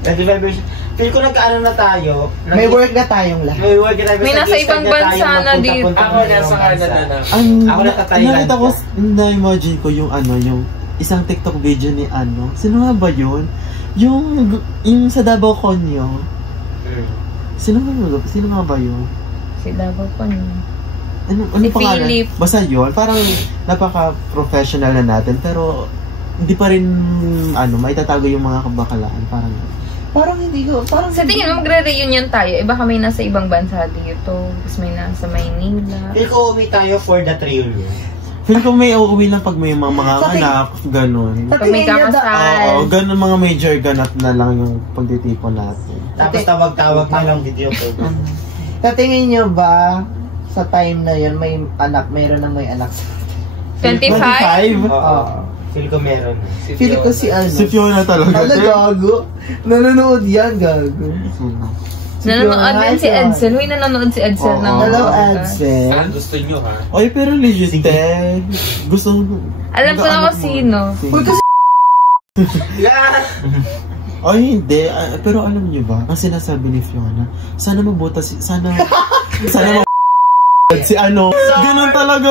25 years. Feel ko nag-ano na tayo. May work na tayong lahat. May work na tayo. May nasa ibang bansa na dito. Ako nasa Canada na. Ako nasa Thailand. Nakita ko, na-imagine ko yung yung isang TikTok video ni sino nga ba yun? Yung sa Davao Conyo. Sino nga ba yun? Si Davao Conyo. Ano Si pangalan? Philip. Basta yun, parang napaka-professional na natin, pero hindi pa rin, maitatago yung mga kabakalaan. Parang hindi ko, parang... Sa tingin mo, magre-reunion tayo. Iba kami nasa ibang bansa dito. Tapos may nasa Maynila. Feel ko umi tayo for that reunion. Feel ko may uuwi lang pag may mga anak, ganun. Pag may kakasal. Oo, ganun mga major ganap na lang yung pagtitipon natin. Tapos tawag-tawag na lang video ko. Sa tingin nyo ba, sa time na yun, mayroon nang may anak sa 25? Oo. Feel ko meron. Feel ko si Si Fiona talaga. gago. Nanonood yan, gago. Nanonood din si Edsel. May nanonood si Edsel ng... Hello, Edsel. Gusto nyo, ha? Oy, pero legit gusto Alam ko na kung sino. Uy, kasi Ay, hindi. Pero alam niyo ba, ang sinasabi ni Fiona, sana mabuta sana si ganun talaga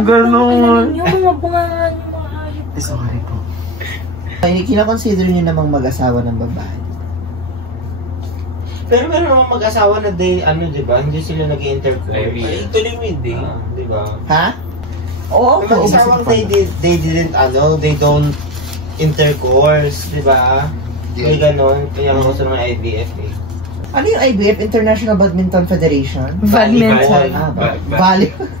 ganun. Yung mabungangan yung mga hayop. Sorry po. kina-consider niyo namang mag-asawa ng babae. Pero meron naman mag-asawa na di ba? Hindi sila nag-intercourse. Tuloy mo hindi. Di ba? Ha? Oo, May mag-asawang they don't intercourse, di ba? May ganon, kaya ako sa mga IBF eh. Ano yung IBF? International Badminton Federation? Badminton. Volleyball.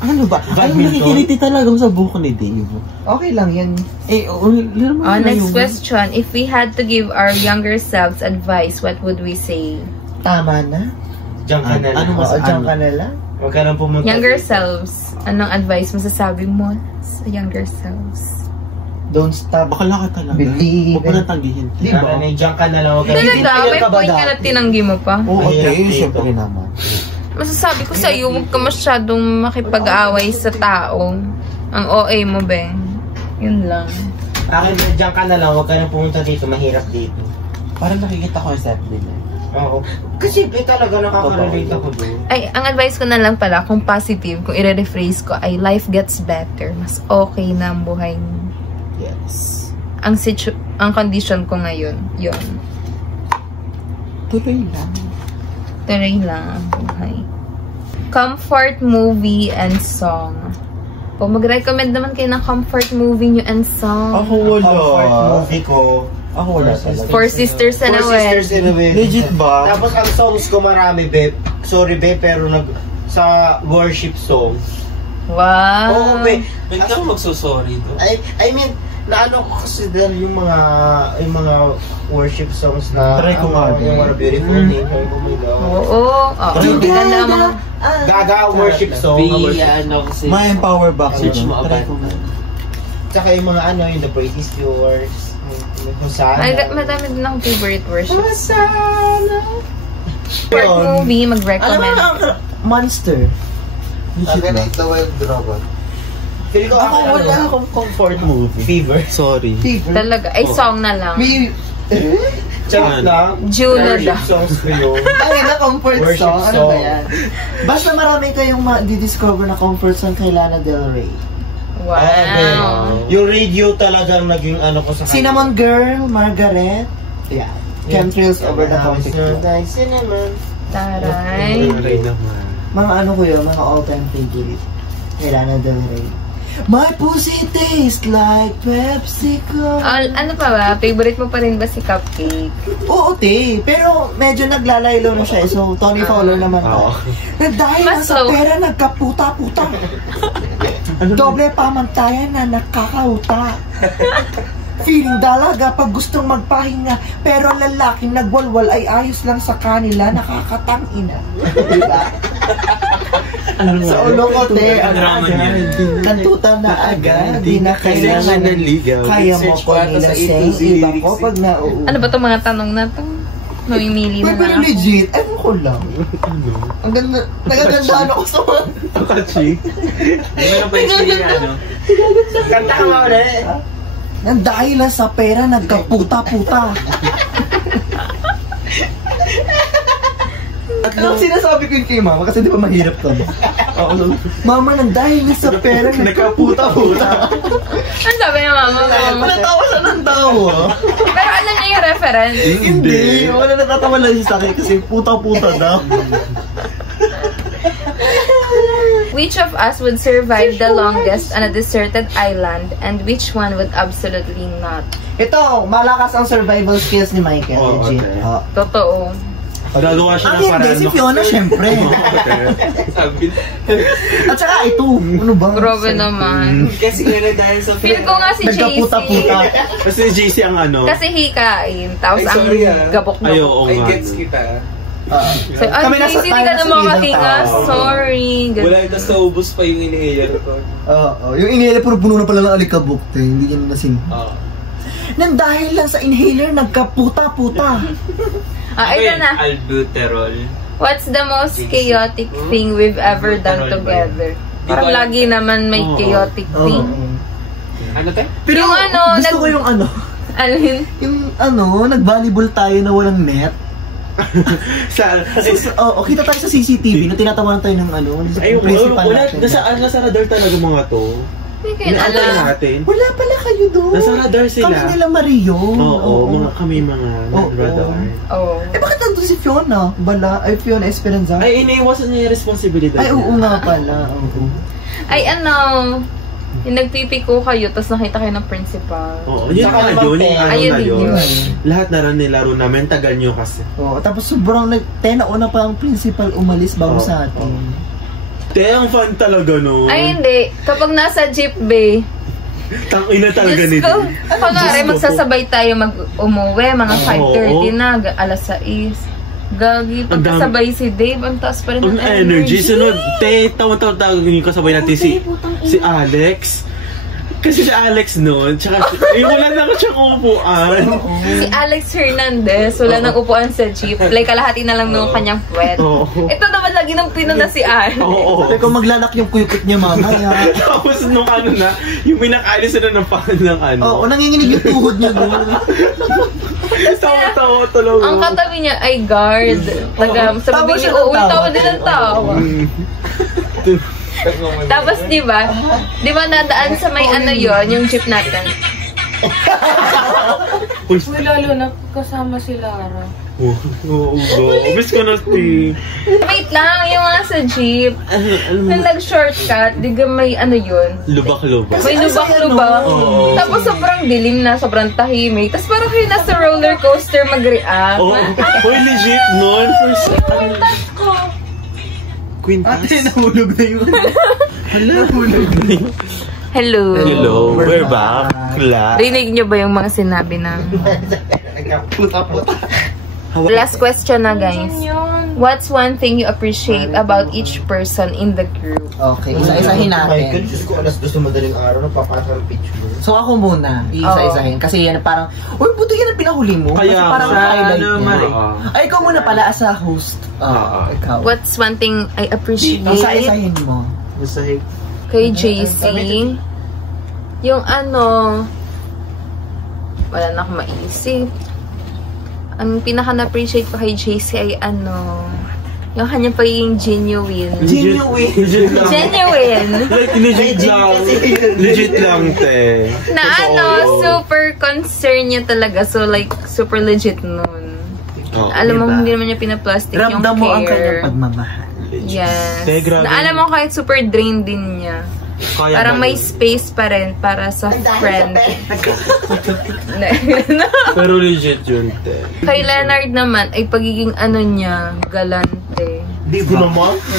Ano ba? Ay, nakikiliti talaga sa buko ni Dave. Okay lang yan. Next question. If we had to give our younger selves advice, what would we say? Tama na. Diyan ka na lang. Diyan ka na lang. Huwag ka nang pumunta. Younger selves. Anong advice masasabi mo sa younger selves? Don't stop. Bakala ka talaga. Believe. Huwag mo nang tanggihin. Di ba? Diyan ka na lang. Talaga? May point ka na tinanggi mo pa? Oo, okay. Siyempre naman. Masasabi ko sa'yo, huwag ka masyadong makipag-away sa tao. Ang OA mo, Beng. Yun lang. Akin, diyan ka na lang. Huwag ka nang pumunta dito. Mahirap dito. Parang nakikita ko yung set nila. Oo. Kasi talaga nakaka-relate ako doon. Ay, ang advice ko na lang pala, kung positive, kung i-rephrase ko, ay life gets better. Mas okay na ang buhay mo. Yes. Ang condition ko ngayon, yun. Tuloy lang. Tuloy lang ang buhay. Comfort movie and song. O, mag-recommend naman kayo ng comfort movie nyo and song. Ako wala. Comfort movie ko. Ako wala talaga. Four Sisters and a Wedding. Legit ba? Tapos ang songs ko marami, babe. Sorry, babe, pero sa worship songs. Wow. Oo, babe. Pwede ka magsusorry doon. I mean, naano ko kasi dahil yung mga worship songs na Try ko nga din. yung mga beautiful thing. Oo. Ganda ang mga... Gaga worship song. May power back. Search mo Try agad. ko nga. Tsaka yung mga yung The Praise is Yours. Kung saan. Madami din akong favorite worship. Masana. Comfort movie, mag-recommend. Alam mo na, Monster. Legit ba? The Wild Dragon. Feel ko Ako wala akong comfort movie. Fever. Sorry. Talaga. Ay, song na lang. Charot lang. June na Worship lang. songs ko yun. Ay, na comfort Worship song. Ano ba song. yan? Basta marami kayong di-discover na comfort song kay Lana Del Rey. Wow. Yung radio talagang naging ko sa kanya. Cinnamon Girl, Margaret. Yeah. Chemtrails over the topic. Taray. Mga ano ko yun, mga all-time favorite. Kay Lana Del Rey. My pussy tastes like PepsiCo. Ano pa ba? Favorite mo pa rin ba si Cupcake? Oo, te. Pero medyo naglalaylo na siya. So, Tony Fowler naman tayo. Dahil sa pera, nagkaputa-puta. Doble pamantayan na nakakauta. Feeling dalaga pag gustong magpahinga, pero lalaking nagwalwal ay ayos lang sa kanila, nakakatangina. Diba? Sa ulo ko, te, kantutan na agad, di na kailangan naligaw. Kaya mo ko nilaseng, iba ko pag nauuwi. Ano ba itong mga tanong na ito? Mamimili na lang pero legit, ewan ko lang. Ang ganda, nagagandaan ako sa mga... Kachi? Meron pa yung sili, ano? Kanta ka mo ulit. Nang dahil lang sa pera, nagkaputa-puta. Anong sinasabi ko yun kay mama? Kasi di ba mahirap to? Mama, nang dahil lang sa pera, nagkaputa-puta. Ano sabi na mama? Natawa siya ng tawa. Pero alam niya yung reference? Hindi. Wala natatawa lang siya sa akin kasi puta-puta daw. Which of us would survive the longest on a deserted island and which one would absolutely not? Ito, malakas ang survival skills ni Michael. Okay. Totoo. Pagagawa siya ng paraan. Hindi, si Fiona, syempre. At saka ito, ano ba? Grabe naman. Kasi nga dahil sa... Feel ko nga si JC. Nagkaputa-puta. Kasi JC ang ano. Kasi hikain. Tapos ang gabok-gabok. Ay, oo nga. I gets kita. So, hindi ka na makahinga. Sorry. Wala na sa ubus pa yung inhaler ko. Yung inhaler puro puno na pala ng alikabok. Hindi yan nasin. Nang dahil lang sa inhaler, nagkaputa-puta. Ito na. Albuterol. What's the most chaotic thing we've ever done together? Parang lagi naman may chaotic thing. Ano tayo? Pero yung ano, gusto ko yung ano. Ano yun? Yung ano, nag-volleyball tayo na walang net. Kita tayo sa CCTV na tinatawanan tayo ng ano, ay, principal natin. Nasa radar talaga mga to. Hindi kayo alam. Wala pala kayo doon. Nasa radar sila. Kami nila Mario. Oo, kami mga radar. Bakit nandun si Fiona? Fiona Esperanza? Ay, iniiwasan niya yung responsibilidad. Ay, oo nga pala. Ay, yung nagpipiko kayo, tapos nakita kayo ng principal. Oo, yun na yun. Yun. Lahat na rin nilaro namin, tagal nyo kasi. Oo, tapos sobrang nauna pa ang principal umalis bago sa atin. Ang fun talaga, no? Ay, hindi. Kapag nasa jeep, be. Tangina talaga nito. Kunwari, magsasabay tayo umuwi, mga 5:30 na, alas 6. Gagi, pagkasabay si Dave, ang taas pa rin ng energy. Sunod, tawag yung kasabay natin si Alex. Kasi si Alex noon, tsaka wala na ako siyang upuan. Si Alex Hernandez, wala nang upuan sa jeep. Like, kalahati na lang nung kanyang puwet. Ito naman lagi nang pinuna si Alex. Sabi ko maglalak yung kuyupit niya, mama. Tapos nung yung pinakalis na ng pangan ng ano. Oo, nanginginig yung tuhod niya doon. Tawa talaga. Ang katabi niya ay guard. Sabi niya, tawa din ang tawa. Tapos di ba nadaan sa may ano yon yung jeep natin. Uy, lalo na kasama si Lara. Miss ko na si... Wait lang, yung mga sa jeep. Nung nag-shortcut, di ka may ano yun? Lubak-lubak. May lubak-lubak. Tapos sobrang dilim na, sobrang tahimik. Tapos parang kayo nasa roller coaster mag-react. Uy, legit nun. Quintas ko. Quintas. Ate, nahulog na yun. Nahulog na yun. Hello. We're back. Rinig nyo ba yung mga sinabi na? Puta-puta. Last question na, guys. What's one thing you appreciate about each person in the group? Okay, isa-isahin natin. Diyos ko, alas 2 madaling araw, nagpapasa ng picture. So ako muna, isa-isahin. Kasi yan parang, uy, buto yan ang pinahuli mo. Kasi parang highlight niya. Ay, ikaw muna pala as a host. Ikaw. What's one thing I appreciate? Isa-isahin mo. Kay JC, yung wala na akong maisip. Ang pinaka-na-appreciate ko kay JC ay yung kanyang pagiging genuine. Genuine! Like, legit lang, te. Na super concerned niya talaga. So, like, super legit nun. Alam mo, hindi naman niya pinaplastic yung care. Ramdam mo ang kanyang pagmamahal. Yes. Grabe. Na alam mo kahit super drained din niya. Parang may space pa rin para sa friend. Pero legit yun, te. Kay Leonard naman ay pagiging ano niya, galante. Di ba?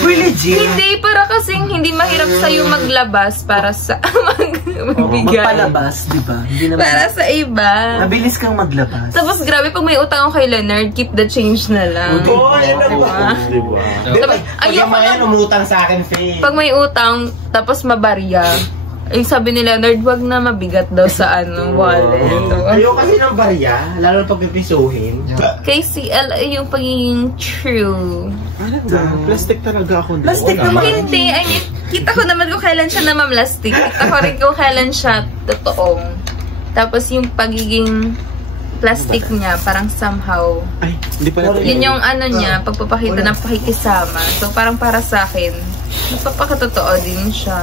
Uy, legit. Hindi, para kasing hindi mahirap sa'yo maglabas para sa magbigay. Magpalabas, di ba? Para sa iba. Mabilis kang maglabas. Tapos grabe, pag may utang ako kay Leonard, keep the change na lang. Diba? Ayoko na. Umutang sa akin, Faye. Pag may utang, tapos mabarya. Ay, sabi ni Leonard, wag na mabigat daw sa wallet. Ayoko kasi ng barya, lalo na pagpipisuhin. Kay CL, yung pagiging true. Plastic talaga ako. Plastic naman. Hindi, I mean, kita ko naman kung kailan siya namamlastic. Kita ko rin kung kailan siya totoong. Tapos yung pagiging plastic niya, parang somehow. Ay, hindi pala. Yun yung ano niya, pagpapakita ng pakikisama. So parang para sa akin, nagpapakatotoo din siya.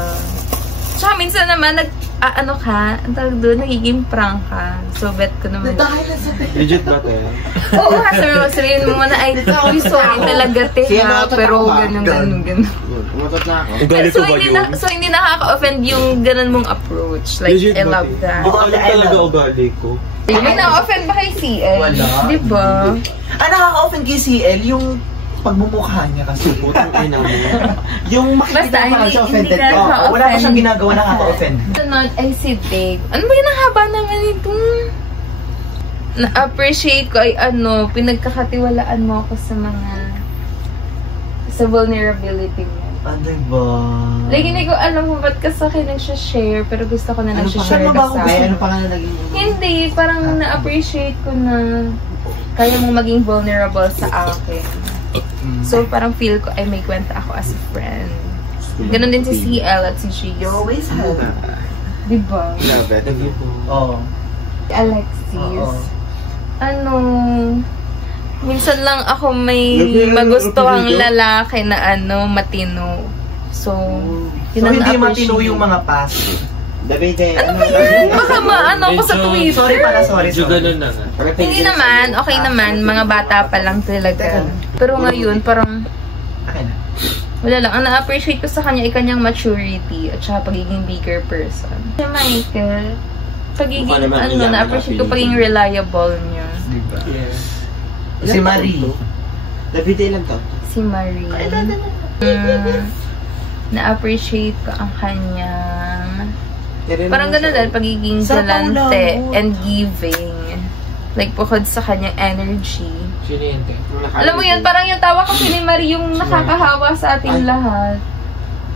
Tsaka minsan naman, ano ka, ang tawag doon, nagiging prank ka. So, bet ko naman. Legit ba te? Oo ha, sabihin mo na, ay, sorry talaga te ha, pero ganun. Umutot na ako. Ugali ko ba yun? So, hindi nakaka-offend yung ganun mong approach. Like, Legit I ba, love te? that. Ugali talaga ugali ko. May na-offend ba kay CL? Wala. Diba? Nakaka-offend kay CL yung pagmumukha niya kasi. Putang ina mo. Yung makikita mo siya offended ko. Wala pa siyang ginagawa na nakaka-offend. Sunod ay si Dave. Ano ba yung haba naman ito? Na-appreciate ko ay pinagkakatiwalaan mo ako sa vulnerability mo. Diba? Like, hindi ko alam kung ba't ka sa akin nagsha-share, pero gusto ko na nagsha-share ka sa akin. Ano pa nga na naging? Hindi, parang na-appreciate ko na kaya mo maging vulnerable sa akin. So, parang feel ko ay may kwenta ako as a friend. Ganon din si CL at si Gio. Always have. Diba? Love it. Oo. Alexis. Minsan lang ako may magustuhang lalaki na matino. So, yun ang hindi appreciate. matino yung mga past. Ano ba yun? Baka maano ko sa Twitter. Sorry. Ganun na nga. Hindi naman, okay naman. Mga bata pa lang talaga. Pero ngayon, parang wala lang. Ang na-appreciate ko sa kanya ay kanyang maturity at saka pagiging bigger person. Si Michael, pagiging, na-appreciate ko pagiging reliable niya. Yes. Si Marie. David, ilan to? Si Marie. Na-appreciate ko ang kanyang parang gano'n dahil pagiging galante and giving. Like, bukod sa kanyang energy. Alam mo yun, parang yung tawa kasi ni Marie yung nakakahawa sa ating lahat.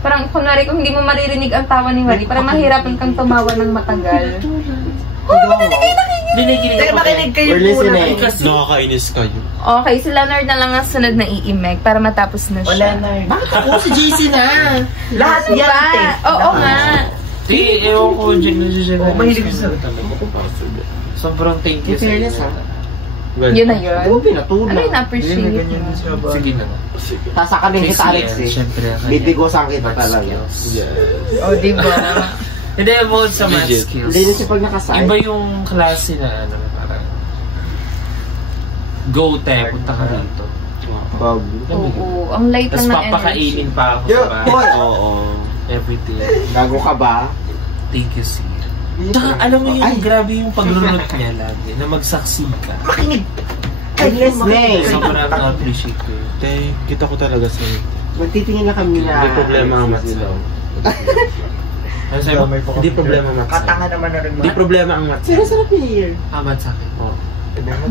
Parang, kunwari, kung hindi mo maririnig ang tawa ni Marie, parang mahirapan kang tumawa ng matagal. Makinig kayo muna. Nakakainis kayo. Okay, si Leonard na lang ang sunod na iimig para matapos na siya. Leonard. Bakit ako? Si JC na. Lahat yan, te. Oo nga. Di, ewan ko dyan na siya. Mahilig siya sa Sobrang thank you sa inyo. Yun na yun. Pinatulog. Ano yung na-appreciate mo? Sige na. Sasakanin kita, Alex eh. Bibigosan kita talaga. O, diba? Hindi, about sa math skills. Hindi na siya pag nakasay. Iba yung klase na parang go te, punta ka dito. Oo, ang light lang Tapos ng energy. papakainin pa ako sa bahay. Oo. Everything. Gago ka ba? Thank you, sir. Tsaka alam mo yung grabe yung paglunod niya lagi, na magsaksi ka. Makinig. Sobrang na-appreciate ko yun. Te, kita ko talaga sa'yo. Magtitingin na kami na... Hindi problema ang maths daw. Hindi problema ang maths. Katanga naman na rin. Hindi problema ang maths. Pero sarap yung year. Amat sa akin. Oo.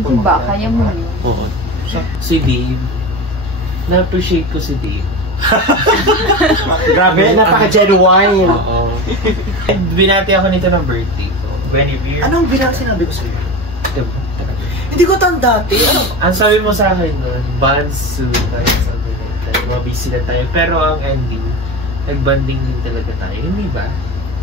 Diba? Kaya mo yun. Oo. Si Dave, na-appreciate ko si Dave. Grabe, napaka-genuine. Oo. Binati ako nito ng birthday ko. Benny Anong bilang sinabi ko sa'yo? Diba? Hindi ko tanda, te. Ang sabi mo sa akin nun, bands soon tayo, sabi tayo, mabisi na tayo. Pero ang ending, nag-banding din talaga tayo, hindi ba?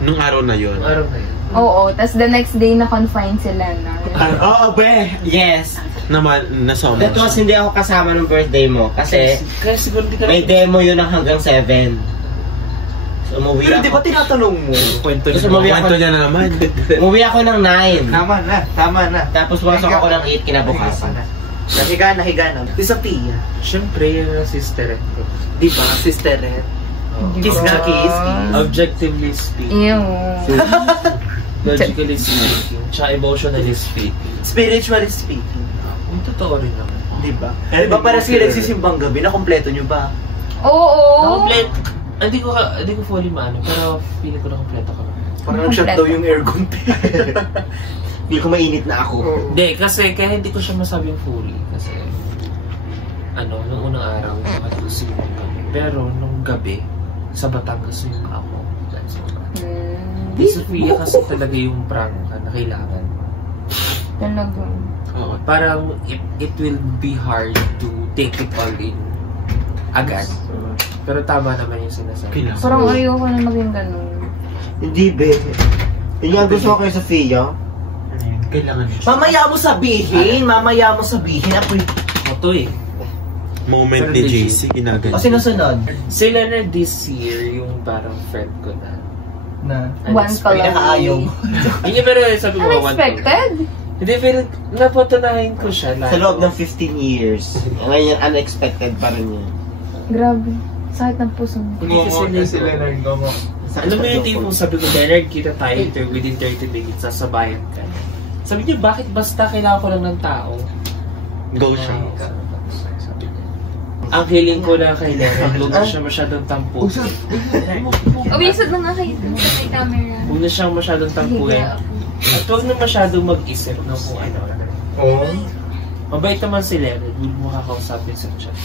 Nung araw na yun. Nung araw na yun. Oo, tas the next day na-confine sila na. Oo, be! Yes! Nasama That was hindi ako kasama ng birthday mo kasi siguro di ka may demo yun ng hanggang 7. So, umuwi Pero ako. di ba tinatanong mo? kwento Kwento niya na naman. Umuwi ako ng 9. Tama na. Tapos pumasok ako ng 8 kinabukasan. Nahiga na. Si Sophia. Siyempre, yung sister ko. Diba? Sister-red. Kiss na kiss. Objectively speaking. Logically speaking. Tsaka emotionally speaking. Spiritually speaking. Yung totoo rin naman. Diba? Diba para sila nagsisimbang gabi, nakompleto nyo ba? Oo. Hindi ko fully maano, pero feeling ko na kompleto ko. Parang nag-shut daw yung aircon. Hindi ko mainit na ako. Hindi, kasi kaya hindi ko siya masabing fully. Kasi, nung unang araw, nakatusin ko kami. Pero, nung gabi, sa Batangas yung ako. That's why. Di Sophia kasi talaga yung prangka na kailangan. Talaga. Parang, it will be hard to take it all in agad. Pero tama naman yung sinasabi. Parang ayoko na maging ganun. Hindi, be. Yun nga gusto ko kay Sophia. Kailangan niya. Mamaya mo sabihin. Ito eh. Moment ni JC, ginagawa. O sinusunod? Si Leonard this year, yung parang friend ko na. One pa lang. Pinakaayaw mo. Hindi, pero sabi ko, Unexpected? Hindi, pero napatunahin ko siya. Sa loob ng 15 years. Ngayon, unexpected pa rin yun. Grabe. Sakit ng puso mo. Hindi kasi Leonard ko mo. Alam mo yung tipong sabi ko, Leonard, kita tayo within 30 minutes, sasabayan ka. Sabi niya, bakit basta kailangan ko lang ng tao? Go siya. Ang feeling ko na kay Leonard, huwag na siya masyadong tampo. Uwisod na nga kayo sa camera. Huwag na siyang masyadong tampuin. At huwag na masyadong mag-isip na kung ano. Mabait naman si Leonard, huwag mo kakausapin sa chat.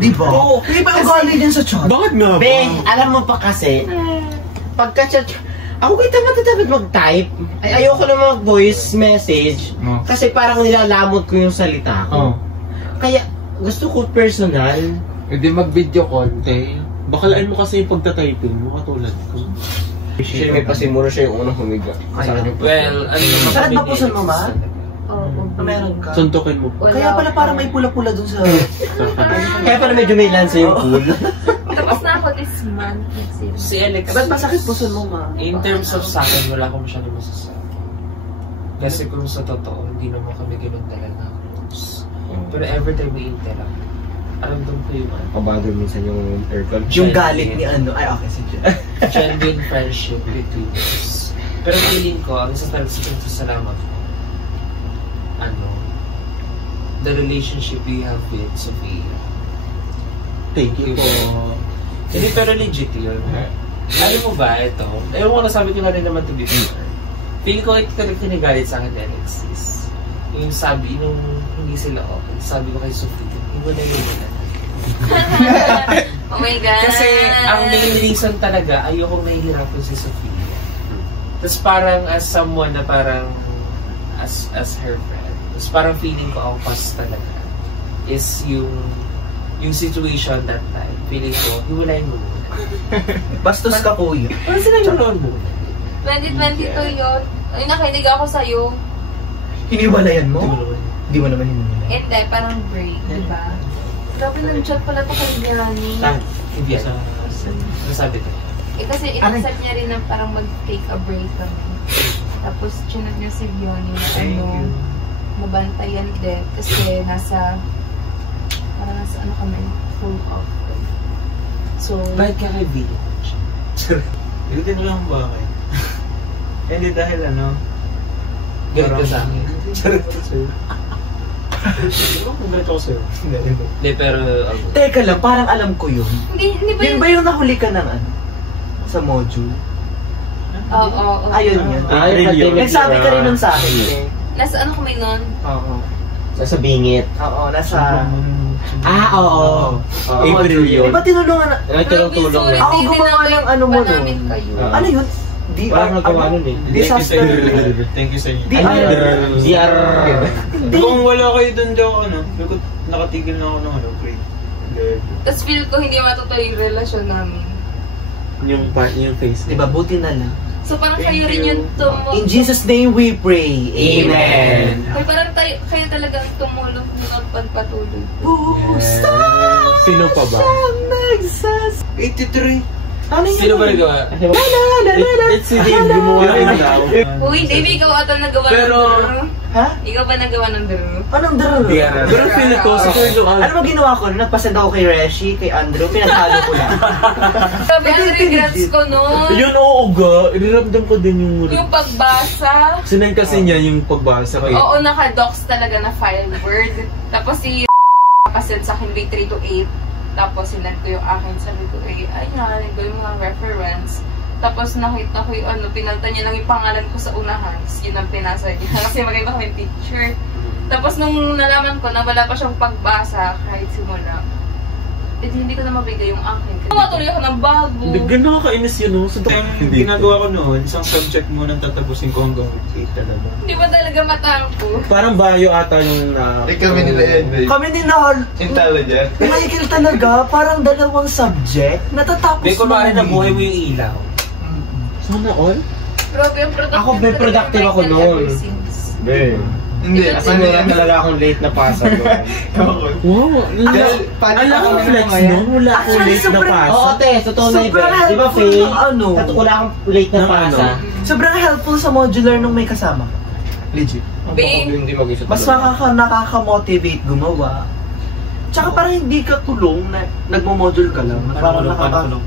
Diba? Oo. Di ba ang galing din sa chat? Bakit nga ba? Be, alam mo pa kasi, pagka-chat, ako kayo dapat mag-type. Ay, ayoko na mag-voice message. Kasi parang nilalamot ko yung salita ko. Kaya, gusto ko personal. Hindi mag-video call. Bakalaan mo kasi yung pagta-typing mo, katulad ko. Siya may pasimuro siya yung unang humiga. Well, ano yung Sarap na puson mo, ma? Meron ka. Suntukin mo. Kaya pala parang may pula-pula dun sa... Kaya pala medyo may lansa yung pool. Tapos na ako this month. Si Alex, Ba't masakit puson mo, ma? in terms of sa akin, wala ko masyadong masasabi. Kasi kung sa totoo, hindi naman kami ganun talaga close. Pero every time we interact, aramdam ko yung Kabado minsan yung aircon. Yung galit ni ano. Ay, okay, sige. genuine friendship between us. Pero feeling ko, ang isa talaga sa salamat ko, the relationship we have with Sophia. Thank you po. Hindi, pero legit yun. Alam mo ba, ito? Ewan ko, nasabi ko na rin naman to before. Feeling ko, ito talagang kinigalit sa akin ni Alexis. Yung sabi, nung hindi sila okay, sabi ko kay Sophia, iba na yun. Oh my God! Kasi ang main reason talaga, ayokong nahihirapan si Sophia. Tapos parang as someone na parang, as her friend, tapos parang feeling ko ang pas talaga is yung situation that time. Feeling ko, hiwalayin mo muna. Bastos ka, kuya. Parang sila yung noon mo. 2022 yun. Ay, nakinig ako sa'yo. Hiniwalayan mo? Hindi mo naman hiniwalayan. Hindi, parang break, diba? Grabe, nag-chat pala to kay Gianni. Hindi yan. Nasabi ko. Kasi inasal niya rin na parang mag-take a break kami. Tapos, chinag niya si Gianni na mabantayan din. Kasi nasa kami, full off. So, bakit ka kay Vito? Hindi ko lang bakit. Hindi dahil Ganito sa akin. Charot ko sa'yo. Ganito ko sa'yo. Hindi, pero... Teka lang, parang alam ko yun. Hindi ba Yun ba yung nahuli ka ng sa module? Oo. Ayun yun. Nagsabi ka rin nun sa akin eh. Nasa kami nun? Oo. Nasa bingit. Oo, nasa... Oo. April yun. Diba tinulungan na... Nagtulong-tulong na. Ako gumawa ng ano mo nun. Ano yun? Parang nagawa nun eh. Disaster. Thank you sa inyo. DR. Kung wala kayo dun daw, nakatigil na ako ng grade. Tapos feel ko hindi matutuloy yung relasyon namin. Yung face. Diba, buti na lang. So parang kayo rin yung In Jesus' name we pray. Amen. Kaya parang kayo talagang tumulong ng pagpatuloy. Sino pa ba? 83. Ano yun? Sino ba nagawa? It's si Dave gumawa rin daw. Uy, Dave, ikaw ata nagawa. Pero, Ha? Ikaw ba nagawa ng draw? Anong draw? Pero feel ko, si Sir Joel. Ano ba ginawa ko? Nagpasend ako kay Reshi, kay Andrew, pinaghalo ko lang. Sabi ang regrets ko nun. Yun, oo ga. Iniramdam ko din Yung pagbasa. Sinend kasi niya yung pagbasa ko. Oo, naka-docs talaga na file word. Tapos si pasend sa akin way 3 to 8. Tapos sinend ko yung akin. Sabi ko, ay narinig ko yung mga reference. Tapos nakita ko yung pinalta niya lang yung pangalan ko sa unahan. Yun ang pinasa niya. Kasi maganda ko yung teacher. Tapos nung nalaman ko na wala pa siyang pagbasa kahit simula, hindi ko na mabigay yung akin. Matuloy ako ng bago. Hindi, nakakainis yun, no? Yung ginagawa ko noon, isang subject mo nang tatapusin ko hanggang 8 talaga. Hindi ba talaga matangko? Parang bio ata yung kami nila yan, babe. Kami din na intelligent. Michael talaga, parang dalawang subject. Natatapos May kumari na buhay mo yung ilaw. Sana all? Grabe yung productive. Ako, very productive ako noon. Babe. Hindi. Kasi wala talaga akong late na pasa doon. Wow! Wala akong flex nun. Wala akong late na pasa. Oo, te. Totoo na yun. Di ba, Faye? Wala akong late na pasa. Sobrang helpful sa modular nung may kasama. Legit. Mas nakaka-motivate gumawa. Tsaka parang hindi ka tulong na nagmo-module ka lang. Parang nakaka-tulong.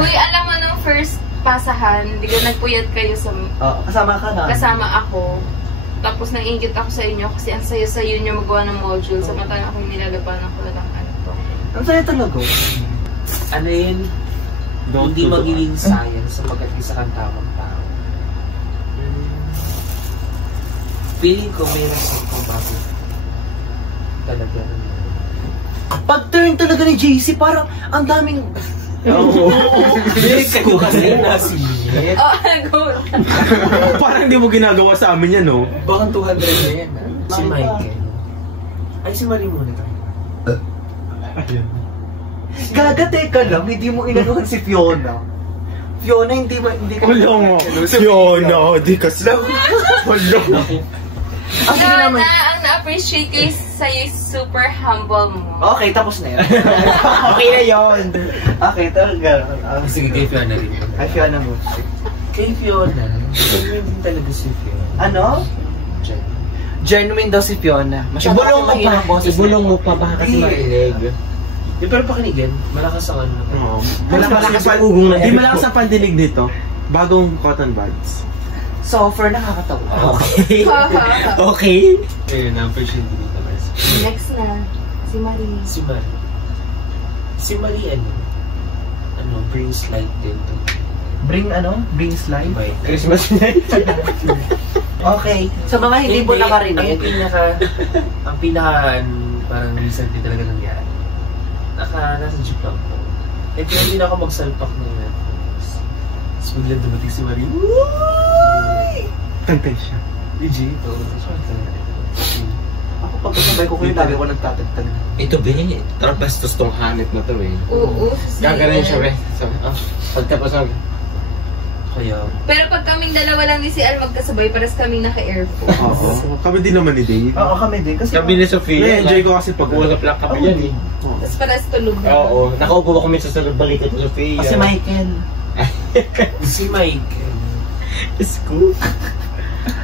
Uy, alam mo nung first pasahan, hindi ko nagpuyat kayo sa... kasama ka na. Kasama ako. Tapos nag-ingit ako sa inyo kasi ang saya-sayo nyo magawa ng module. Samantalang akong nilalabanan ko na lang ano to. Ang saya talaga. Ano yun? Hindi magiging science sa mag-isa kang tamang tao. Feeling ko may rason kung bakit talaga. Pag-turn talaga ni JC, parang ang daming... Oo. Bilis ko kasi nasilip. Parang hindi mo ginagawa sa amin yan, no? Baka 200 na yan, ha? Si Michael. Ay, si Marie muna tayo. Gaga, teka lang, hindi mo inanuhan si Fiona. Fiona, hindi ka... Wala mo. Fiona, di kasi... Wala. Fiona, ang na-appreciate ko sa'yo super humble mo. Okay, tapos na yun. Okay na yun. Okay, talaga. Sige, kay Fiona rin. Ay, Fiona mo. Kay Fiona, genuine din talaga si Fiona. Ano? Genuine daw si Fiona. Ibulong mo pa. Ibulong mo pa. Baka kasi marinig. Yung pero pakinigin, malakas ang ano. Oo. Malakas ang ugong na. Di malakas ang pandinig dito. Bagong cotton buds. Soffer, nakakatawa. Okay. Okay. Ayun, na-appreciate din ito. Next na, si Marie. Si Marie. Si Marie, ano, brings light din to. Bring slide? Christmas night. Okay. Sa mga hindi mo nakarinig. Ang pinaka, parang recently talaga nangyari. Nasa jeep lang ko. Eh, hindi na ako magsalpak ng Netflix. Tapos biglang dumating si Marie. Tantay siya. Legit, Ako pagkasabay ko kayo, lagi ko nagtatagtag. Ito, be. Trapastos tong hanit na to, eh. Oo. Gaganan siya, be. Pagtapos ako. Kaya, Pero pag kaming dalawa lang ni si Al magkasabay, paras kaming naka-airphone. Oo. Kami din naman ni Dave. Oo, kami din. Kasi Kami ni Sofia. Na-enjoy ko kasi pag Pag-uusap lang kami yan, eh. Tapos paras tulog na. Oo. Nakaupo ako minsan sa balikat ni Sofia. Kasi Michael. si Michael. Scoop.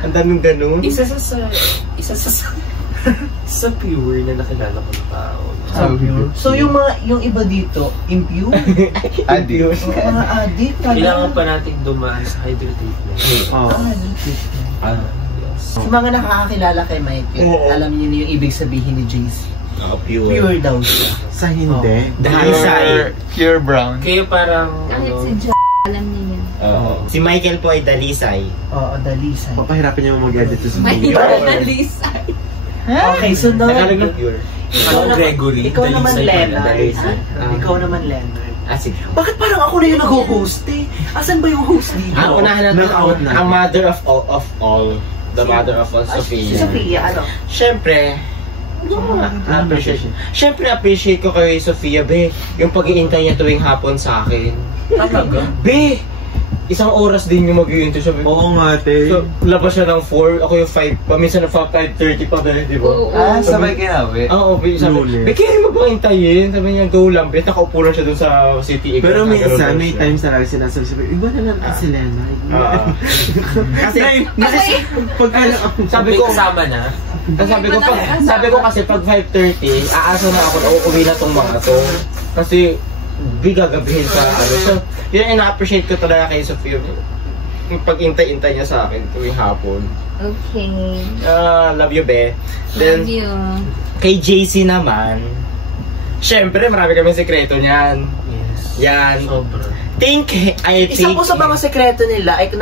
Ang daming ganun. Isa sa pure na nakilala ko ng tao. So yung iba dito, impure? Adios. Mga addict. Kailangan pa natin dumaan sa hydrate na. Sa mga nakakakilala kay Michael, alam niyo na yung ibig sabihin ni JC. Pure. Pure daw siya. Sa hindi. Dalisay. Pure brown. Kaya parang, Kahit si alam niya yan. Si Michael po ay Dalisay. Oo, Dalisay. Papahirapan niya mag-edit sa May video. Dalisay. Okay, so now, Tagalog ng pure. Gregory. ikaw naman Dalisay Leonard. Dalisay. Ikaw naman Leonard. Sige. Bakit parang ako na yung nag-host eh? Asan ba yung host dito? Ang unahan natin Knock-out na. ang mother of all. The mother of all, Si Sofia. Sofia, ano? Siyempre, appreciate ko kay Sofia, be. Yung pag-iintay niya tuwing hapon sa akin. Talaga? Be, isang oras din yung mag-iintay. Sabi, Oo nga, te. so, labas siya ng 4, ako yung 5, paminsan na 5:30 pa ba, di ba? Ah, sabay kinawi. Oo, sabi, kaya mo bang hintayin? Sabi niya, go lang, bet, nakaupo lang siya dun sa city. Pero minsan, may times talaga sinasabi, iba na lang si Lena. Kasi, sabi ko, kasama na. Sabi ko kasi pag 5:30, aasa na ako na uuwi na tong mga to. Kasi, gagabihin sa ano. So, yun ina-appreciate ko talaga kay Sophia. Yung pag-intay-intay niya sa akin tuwing hapon. Okay. Love you, be. Then, Love you. kay JC naman, syempre, marami kami sekreto niyan. Yes. Yan. Sobra. Isa po sa mga sekreto nila ay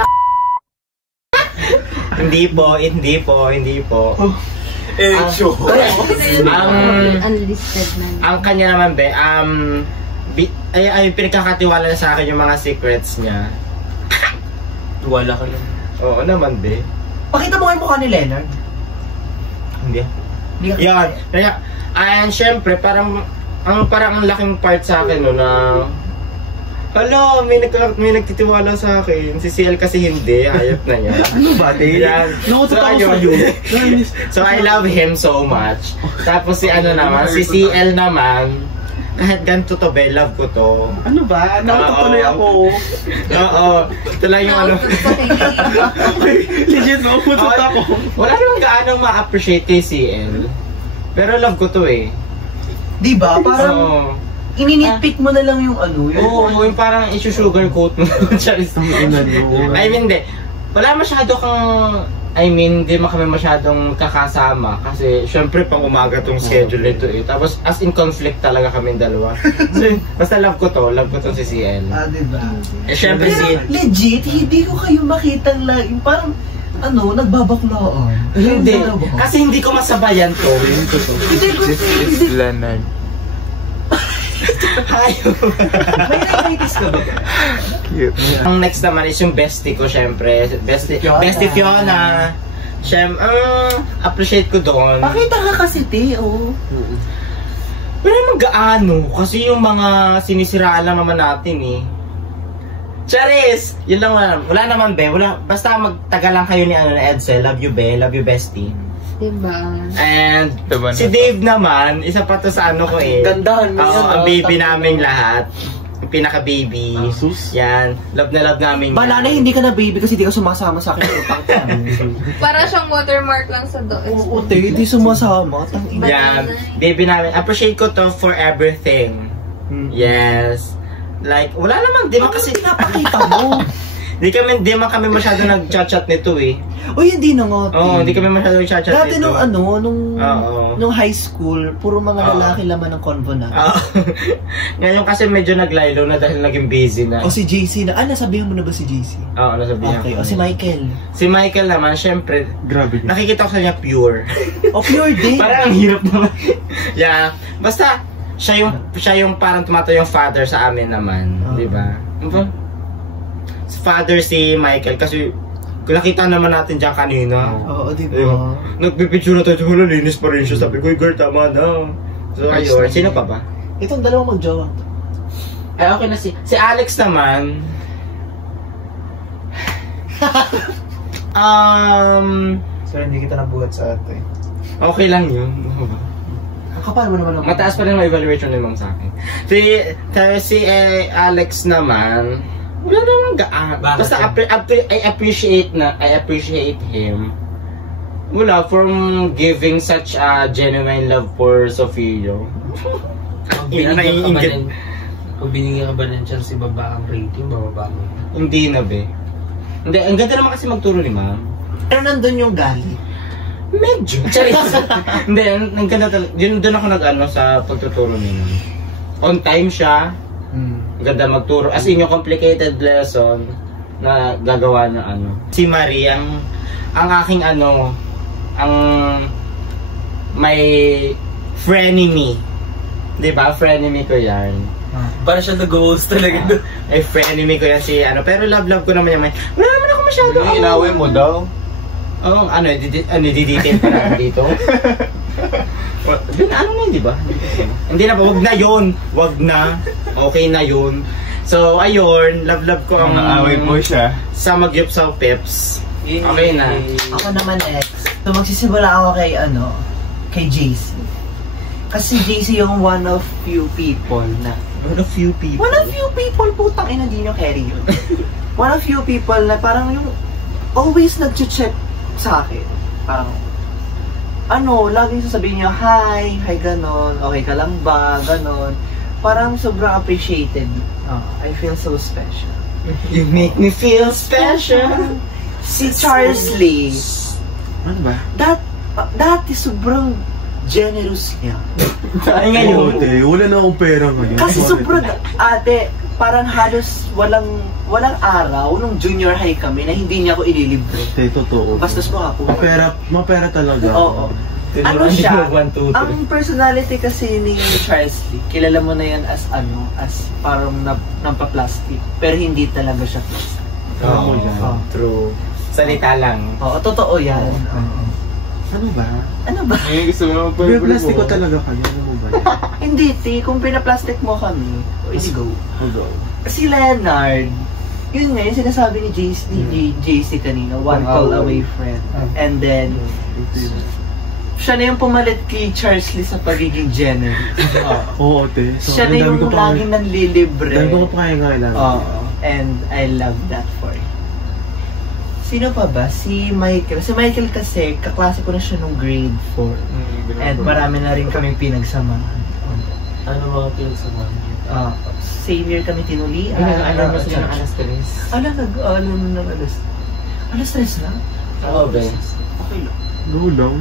Hindi po. Unlisted na. Ang kanya naman, be, ay pinagkakatiwala na sa akin yung mga secrets niya. Wala ka lang. Oo naman, be. Pakita mo kayo mukha ni Leonard. Hindi. Yan. Kaya, and syempre, parang ang laking part sa akin, no, na hala, may nagtitiwala sa akin. Si CL kasi hindi, hayop na niya. Ano ba, te? Yan. So, ayun. So, I love him so much. Tapos si ano naman, si CL naman, kahit ganito to, be, love ko to. Ano ba? Nakatutuloy ako. Oo. Ito lang yung ano. Legit, naputot ako. Wala naman gaano ma-appreciate kay CL. Pero love ko to eh. Diba? Parang ininitpick mo na lang yung ano. Yung parang isusugarcoat mo. I mean, wala masyado kang... di man kami masyadong kakasama kasi syempre pang umaga tong schedule nito eh. Tapos as in conflict talaga kami dalawa. So, basta love ko tong si CL. Diba? Syempre legit, hindi ko kayo makitang laging parang nagbabaklaan. Hindi. Kasi hindi ko masabayan to. Hindi. Leonard. Hayo. May arthritis ka ba? Cute. Ang next naman is yung bestie ko, syempre. Bestie Fiona. Appreciate ko doon. Pakita ka kasi, te, Pero naman gaano. Kasi yung mga sinisiraan lang naman natin eh. Charis! Yun lang wala naman, be. Basta magtagal lang kayo ni Edsel. Love you, be. Love you, bestie. Diba? And si Dave naman, isa pa to sa ano ko eh. Gandahan mo yan. Ang baby naming lahat. Yung pinaka-baby. Yan. Love na love namin. Bala na hindi ka na baby kasi di ka sumasama sa akin. Para siyang watermark lang sa doon. Oo, te, hindi sumasama. Yan. Baby namin. Appreciate ko to for everything. Yes. Like, wala naman. Di man kasi pinapakita mo. Di man kami masyado nag-chat-chat nito eh. Uy, hindi na nga. Oo, hindi kami masyado nag-chat-chat dati nito. nung high school, puro mga lalaki laman ng convo na. Ngayon kasi medyo naglaylo na dahil naging busy na. O si JC na. Nasabihan mo na ba si JC? Oo, nasabihan ko. Okay, o si Michael. Si Michael naman, syempre, grabe. Nakikita ko sa niya pure. Pure din. Parang ang hirap naman. Yeah, basta, siya yung parang tumatayong father sa amin naman. Di ba? Father si Michael kasi nakita naman natin dyan kanina. Oo, diba? Nagpipicture na tayo, wala, linis pa rin siya. Sabi ko, girl, tama na. So, ayun. Sino pa ba? Itong dalawang mag-jowa. Ay, okay na si Alex naman. So, hindi kita nabuhat sa ate. Okay lang yun. Ang kapal mo naman. Mataas pa rin ang evaluation ni ma'am sa akin. Si Alex naman, wala naman gaan. Basta I appreciate him. Wala, from giving such a genuine love for Sophia. Kung binigyan ka ba ng chance si baba ang rating, bababa mo? Hindi na, be. Hindi, ang ganda naman kasi magturo ni ma'am. Pero nandun yung galit. Medyo. Hindi, ang ganda talaga. Doon ako nag-ano sa pagtuturo ni ma'am. On time siya. Ganda magturo. As in yung complicated lesson na gagawa na ano. Si Marie, ang aking ang may frenemy. Diba? Frenemy ko yan. Para siya nag-goals talaga. Ay, frenemy ko yan si pero love ko naman yung wala naman ako masyado. Inaway mo daw? Oo, didetail pa naman dito. Ano na yun, di ba? Hindi na ba? Wag na yun. Wag na. Okay na yun. So, ayun, love ko ang Away po siya. sa Magyup sa Peps. Okay na. Ako naman next. So magsisimula ako kay JC. Kasi JC yung one of few people na One of few people, putang ina, hindi nyo carry yun. One of few people na parang yung always nag-check sa akin. Parang, laging sasabihin nyo, hi, ganon, okay ka lang ba, ganon. Parang sobrang appreciated. I feel so special. You make me feel special. Si Charles Lee, Ano ba? dati sobrang generous niya. Ay ngayon. Wala na akong pera ngayon. Kasi sobrang, ate, parang halos walang araw nung junior high kami na hindi niya ako ililibre. Totoo. Bastos mo ako. Mapera talaga. Oo. Ano siya? Ang personality kasi ni Charles Lee, kilala mo na yan as parang nampa-plastic. Pero hindi talaga siya plastic. True. Salita lang. Oo, totoo yan. Ano ba? Ngayon gusto mo Pero plastic ko talaga kayo. Ano mo ba? Hindi, kung pinaplastic mo kami, go. Si Leonard, yun nga, yung sinasabi ni JC kanina, one call away friend. And then, siya na yung pumalit kay Charles Lee sa pagiging generous. Oo, te. Siya na yung laging nanlilibre. Dahil ko pa kaya nga And I love that for him. Sino pa ba? Si Michael. Si Michael kasi, kaklase ko na siya nung grade 4. And marami na rin kaming pinagsamahan. Ano mga pinagsamahan? Same year kami tinulian. Ano mo sila ng alas 3? Nag-aalam ng alas 3 na? Oo, Ben. Okay lang. No lang.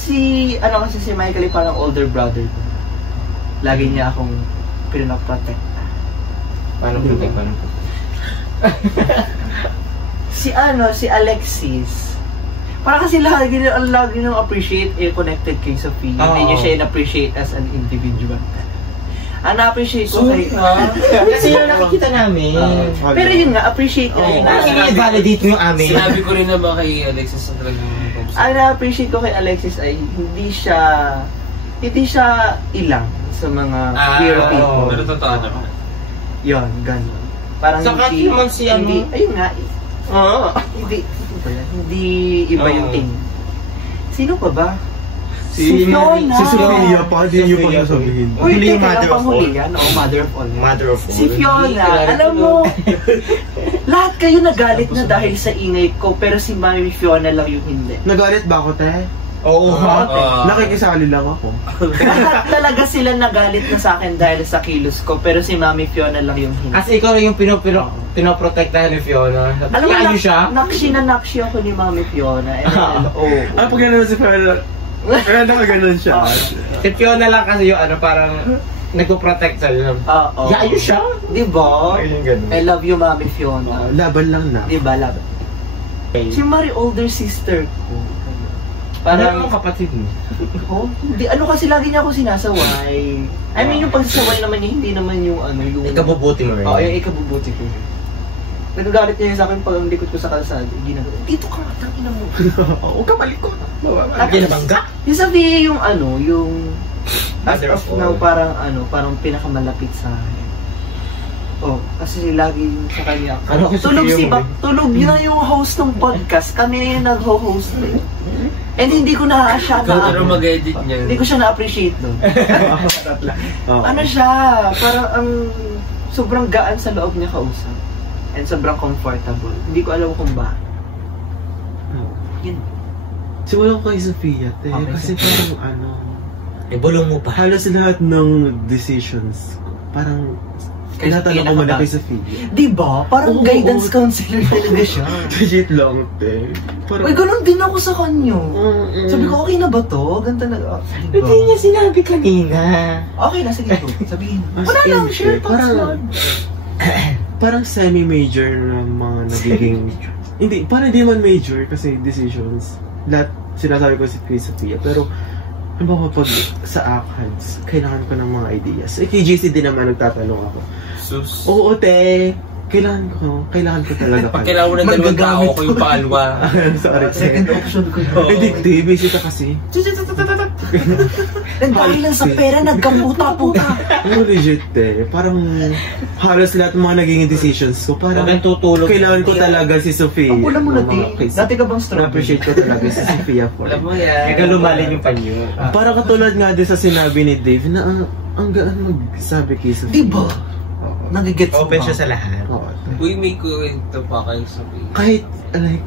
Si Michael ay parang older brother ko. Lagi niya akong pinaprotect. Paano protect? Si Alexis. Parang kasi lagi nung appreciate connected kay Sophie. Hindi niyo siya in-appreciate as an individual. Ang na-appreciate ko kay... Kasi yun nakikita namin. Pero yun nga, appreciate niya yun. I-validate mo yung amin. Sinabi ko rin na ba kay Alexis na talagang... Ang na-appreciate ko kay Alexis ay hindi siya ilang sa mga queer people. Pero totoo naman. Yun, gano'n. Parang saka naman si ayun nga. Hindi iba yung tingin. Sino pa ba? Si Fiona. Si Sophia pa, hindi niyo pa sasabihin. Uy, teka lang, panghuli yan. Mother of all. Mother of all. Si Fiona, alam mo, lahat kayo nagalit na dahil sa ingay ko, pero si Mami Fiona lang yung hindi. Nagalit ba ako, te? Oo. Nakikisali lang ako. Lahat talaga sila nagalit na sa akin dahil sa kilos ko, pero si Mami Fiona lang yung hindi. Kasi ikaw yung pinoprotektahan ni Fiona. Alam mo, siya? nakshi ako ni Mami Fiona. Ano pag gano'n si Fiona? Kaya nakaganon siya. Si Fiona lang kasi yung parang nagpo-protect sa'yo. Oo. Yayo siya? Diba? I love you, Mami Fiona. Laban lang na. Diba, laban. Si Marie, older sister ko. Parang kapatid mo. Hindi, kasi lagi niya ako sinasaway. I mean, yung pagsasaway naman niya, hindi naman yung yung... Ikabubuti mo rin. Oo, yung ikabubuti ko. Nagagalit niya sa akin pag ang likod ko sa kalsada. Dito ka nga, tangina mo. Huwag ka malikot. Ginabangga? Yung sabi yung as of now, parang pinakamalapit sa akin. Kasi lagi yung sa kanya. Tulog yun na yung host ng podcast. Kami na yung nag-host eh. And hindi ko na siya mag-edit niya. Hindi ko siya na-appreciate doon. Siya, parang sobrang gaan sa loob niya kausap. And sobrang comfortable. Hindi ko alam kung ba. Yun. Siguro ko kay Sophia, te. Kasi parang bulong mo pa. Halos lahat ng decisions, parang tinatanong ko muna kay Sophia. Diba? Parang guidance counselor talaga siya. Legit lang, te. Uy, ganun din ako sa kanyo. Sabi ko, okay na ba to? Ganun talaga. Hindi niya sinabi kanina. Okay na, sige po. Sabihin. Wala lang, share thoughts lang. Parang semi-major na mga nagiging... Hindi, parang di man major kasi decisions. Lahat sinasabi ko si Sophia. Pero, ano ba pag sa ACADS, kailangan ko ng mga ideas. Kay GC din naman nagtatanong ako. Sus. Oo, te. Kailangan ko talaga. Pag kailangan mo ng dalawang tao ko yung palwa. Sorry. Second option ko. Hindi, busy ka kasi. Nandali lang sa pera, nagkaputa-puta. Ano legit eh. Parang halos lahat ng mga naging decisions ko. Parang kailangan ko talaga si Sophia. Ang ulam mo na, dati ka bang strawberry? Na-appreciate ko talaga si Sophia for it. Alam mo yan. Kaya lumalin yung panyo. Parang katulad nga din sa sinabi ni Dave na ang gaan magsabi kay Sophia. Diba? Nagigets mo Open ba? siya sa lahat. Uy, may kwento pa kayo sabihin. Kahit, like,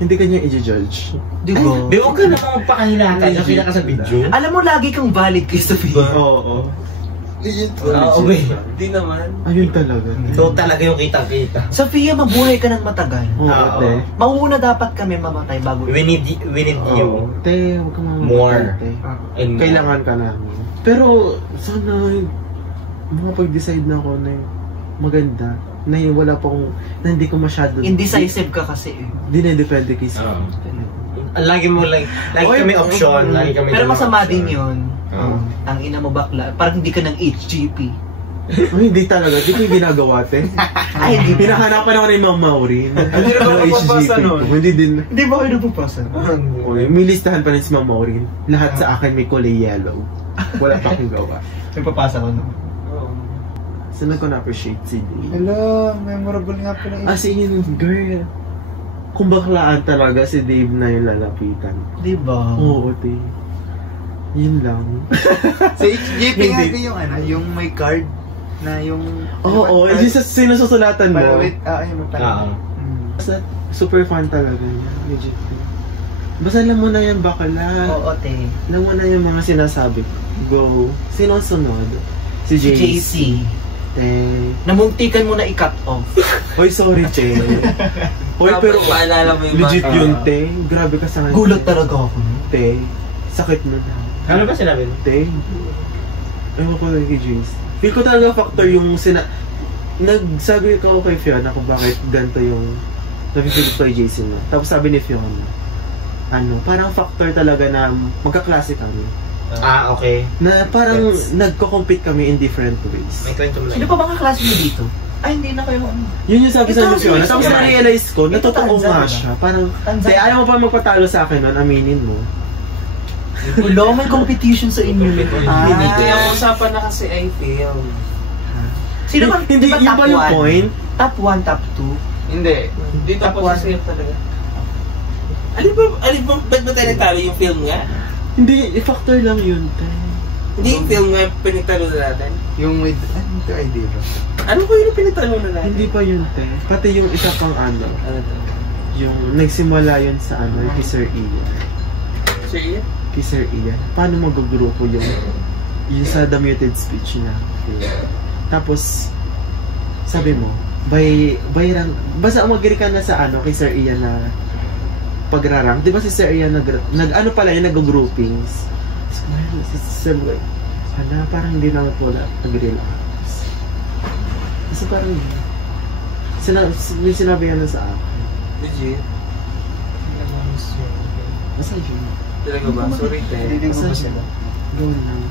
hindi ka niya i-judge. Diba? Di huwag ka naman magpakahilatan. Nakita ka sa video. Alam mo, lagi kang valid kay Sophia. Oo. Legit Oo, Di naman. Ayun talaga. Ito talaga yung kitang-kita. Sophia, mabuhay ka ng matagal. Oo, te. Mauuna dapat kami mamatay bago. We need you. Te, huwag ka More. te. And Kailangan ka namin. Pero, sana, makapag-decide na ako na maganda. Na wala pang, na hindi ko masyado. Indecisive ka kasi eh. Dinedepende kay Sophia. lagi mo lagi kami option. Lagi kami pero masama din yun. Ang ina mo bakla. Parang hindi ka ng HGP. Hindi talaga. Hindi ko yung ginagawa, te. Ay, hindi. Hinahanapan ako ni Ma'am Maureen. Hindi na ba napapasa nun? Hindi din. Hindi ba kayo napapasa? May listahan pa rin si Ma'am Maureen. Lahat sa akin may kulay yellow. Wala pa akong gawa. May papasa ko nun. Saan ko na-appreciate si Dave? Hello, memorable nga pala yun. As in, girl. Kung baklaan talaga si Dave na yung lalapitan. Diba? Oo, te. Yun lang. Sa HGP nga din yung yung may card na yung... Oo, yung sinususulatan mo. Palawit, ayun mo tayo. Basta, super fan talaga niya. Legit. Basta alam mo na yung bakala. Oo, te. Alam mo na yung mga sinasabi. Go. Sino ang sunod? Si JC. Namuntikan mo na i-cut off. Hoy, sorry, Che. Hoy, pero paalala mo yung legit yun, te. Grabe ka sa akin. Gulat talaga ako. Te, sakit mo na. Ano ba sinabi mo? Te, ewan ko lang kay James. Feel ko talaga factor yung nagsabi ko kay Fiona kung bakit ganito yung nafe-feel ko kay Jason mo. Tapos sabi ni Fiona, parang factor talaga na magkaklase kami. Okay. Na parang nagko-compete kami in different ways. May kwento mo lang. Sino pa ba kaklase mo dito? Ay, hindi na kayo Yun yung sabi sa Fiona. Tapos na-realize ko, Ito natotoo nga siya. Parang, ayaw mo pa magpatalo sa akin nun, aminin mo. Ulo, may competition sa inyo. Dito yung usapan na kasi I feel. Sino ba? Hindi, diba yun ba yung point? Top 1, top 2? Hindi. Dito po sa'yo talaga. Alin ba, ba't ba tayo nagtalo yung film nga? Hindi, factor lang yun. Hindi yung film nga pinagtalo na natin. Yung with, hindi ko idea ba? Ano ba yung pinagtalo na natin? Hindi pa yun, te. Pati yung isa pang yung nagsimula yun sa kay Sir Ian. Sir Ian? Kay Sir Ian. Paano magagrupo yung sa The Muted Speech na. Tapos, sabi mo, basta mag-agree ka na sa kay Sir Ian na pagrarang. Di ba si Sir Ian nag-groupings? Sabi ko, parang hindi naman po nag-relax. Kasi parang may sinabi yan sa akin. Legit? Basta yun. Talaga ba? Sorry, te. Hindi mo ba sila? Gawin lang.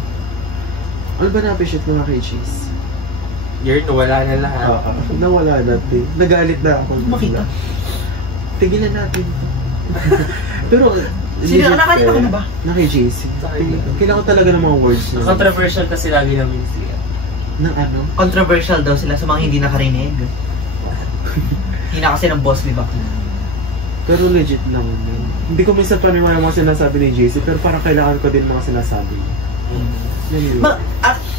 Ano ba na-appreciate mo nga kay Cheese? Year, nawala na lahat. Nawala natin. Nagalit na ako. Makita. Tigilan natin. Pero, nakakita ko na ba? Na kay JC. Kailangan talaga ng mga words na. Controversial kasi lagi namin sila. Ng ano? Controversial daw sila sa mga hindi nakarinig. Hina kasi ng boss, di ba? Pero legit lang. Hindi ko minsan paniwala mga sinasabi ni JC, pero parang kailangan ko din mga sinasabi.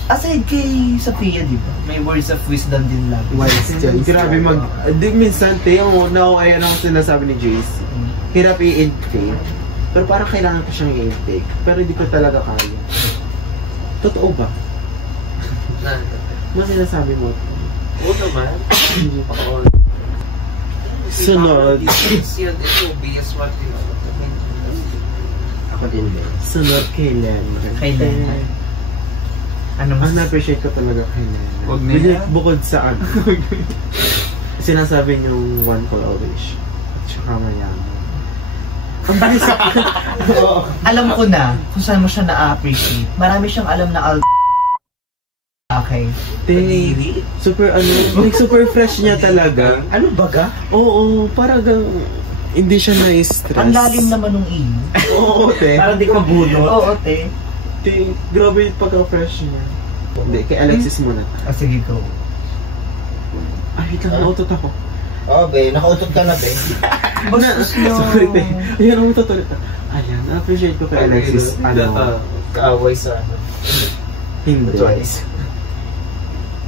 Aside kay Sophia, di ba? May words of wisdom din lagi. Grabe minsan, na-awayan ako sinasabi ni JC. Hirap i-intake. Pero parang kailangan ko siyang i-intake. Pero hindi ko talaga kaya. Totoo ba? Ano sinasabi mo? Oo naman. Sunod. It will be as what you know. Ako din ba? Sunod kay Len. Kay Len. Ano mas? Na-appreciate ko talaga kay Len. Huwag nila. Bukod sa sinasabi niyong one call a wish. At saka mayaman. Alam ko na kung saan mo siya na-appreciate. Marami siyang alam na okay. Super super fresh niya talaga. Ano baga? Oo, parang hindi siya na-stress. Ang lalim naman nung iyo. Oo, te. Parang di ka mabunot. Oo, te. Grabe yung pagka-fresh niya. Hindi, kay Alexis muna. Sige, go. Ay, wait lang, nautot ako. Be, nakautot ka na, be. Sorry, be. Ayan, nautot ulit. Ayan, na-appreciate ko kay Alexis. Kaaway sa Hindi.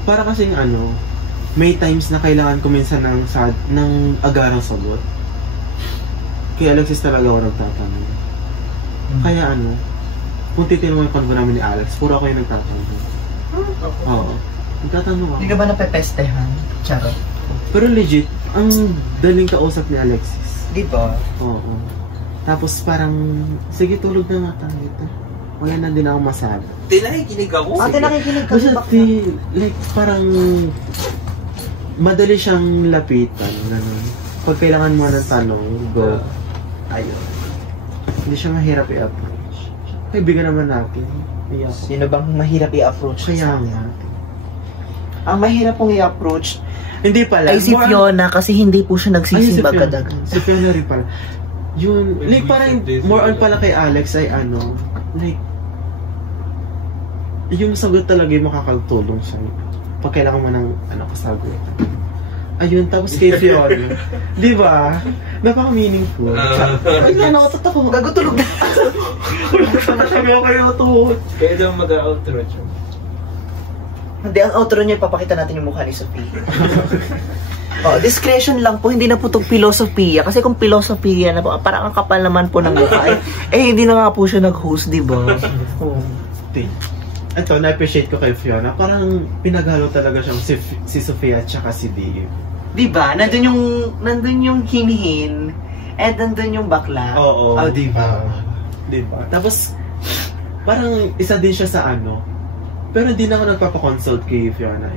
Para kasing may times na kailangan ko minsan ng agarang sagot. Kay Alexis talaga ako nagtatanong. Kaya kung titignan mo yung convo namin ni Alex, puro ako yung nagtatanong. Oo. Nagtatanong ako. Hindi ka ba napepestehan? Charot. Pero legit, ang daling kausap ni Alexis. Di ba? Oo. Tapos parang, sige tulog na nga tayo. Wala na din ako masabi. Nakikinig ako. Nakikinig ka. Basta like parang madali siyang lapitan. Ganun. Pag kailangan mo ng tanong, go. Ayun. Hindi siya mahirap i-approach. Kaibigan naman natin. Sino bang mahirap i-approach? Kaya nga. Ang mahirap pong i-approach hindi pala. ay si Fiona kasi hindi po siya nagsisimba kadag. Si Fiona rin pala. Yun, like parang more on pala kay Alex ay like yung sagot talaga yung makakatulong sa'yo. Pag kailangan mo ng kasagot. Ayun, tapos kay Fiona. Di ba? Napaka-meaningful. Ay, nautot ako. Gagutulog na. Wala ka na siya kayo tuot. Kaya daw mag-outro siya. Hindi, ang outro niya, ipapakita natin yung mukha ni Sophie. Discretion lang po, hindi na po itong Pilosophia. Kasi kung Pilosophia na po, parang ang kapal naman po ng mukha. Hindi na nga po siya nag-host, di ba? Ito, na-appreciate ko kay Fiona. Parang pinaghalo talaga siyang si Sophia at saka si Dave. Diba? Nandun yung hinhin at nandun yung bakla. Oo. Diba? Diba? Tapos, parang isa din siya sa pero hindi na ako nagpapakonsult kay Fiona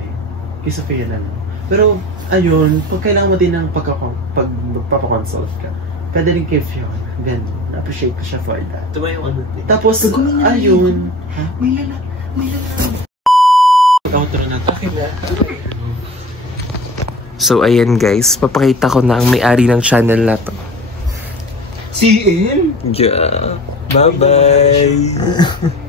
Kay Sophia na Pero, ayun, pag kailangan mo din ng pag magpapakonsult ka, pwede rin kay Fiona. Ganun. Na-appreciate ko siya for that. Ito ba yung Tapos, ayun. May lala. Outro na to. So, ayan guys, papakita ko na ang may-ari ng channel na to. Si Ian? Yeah. Bye-bye!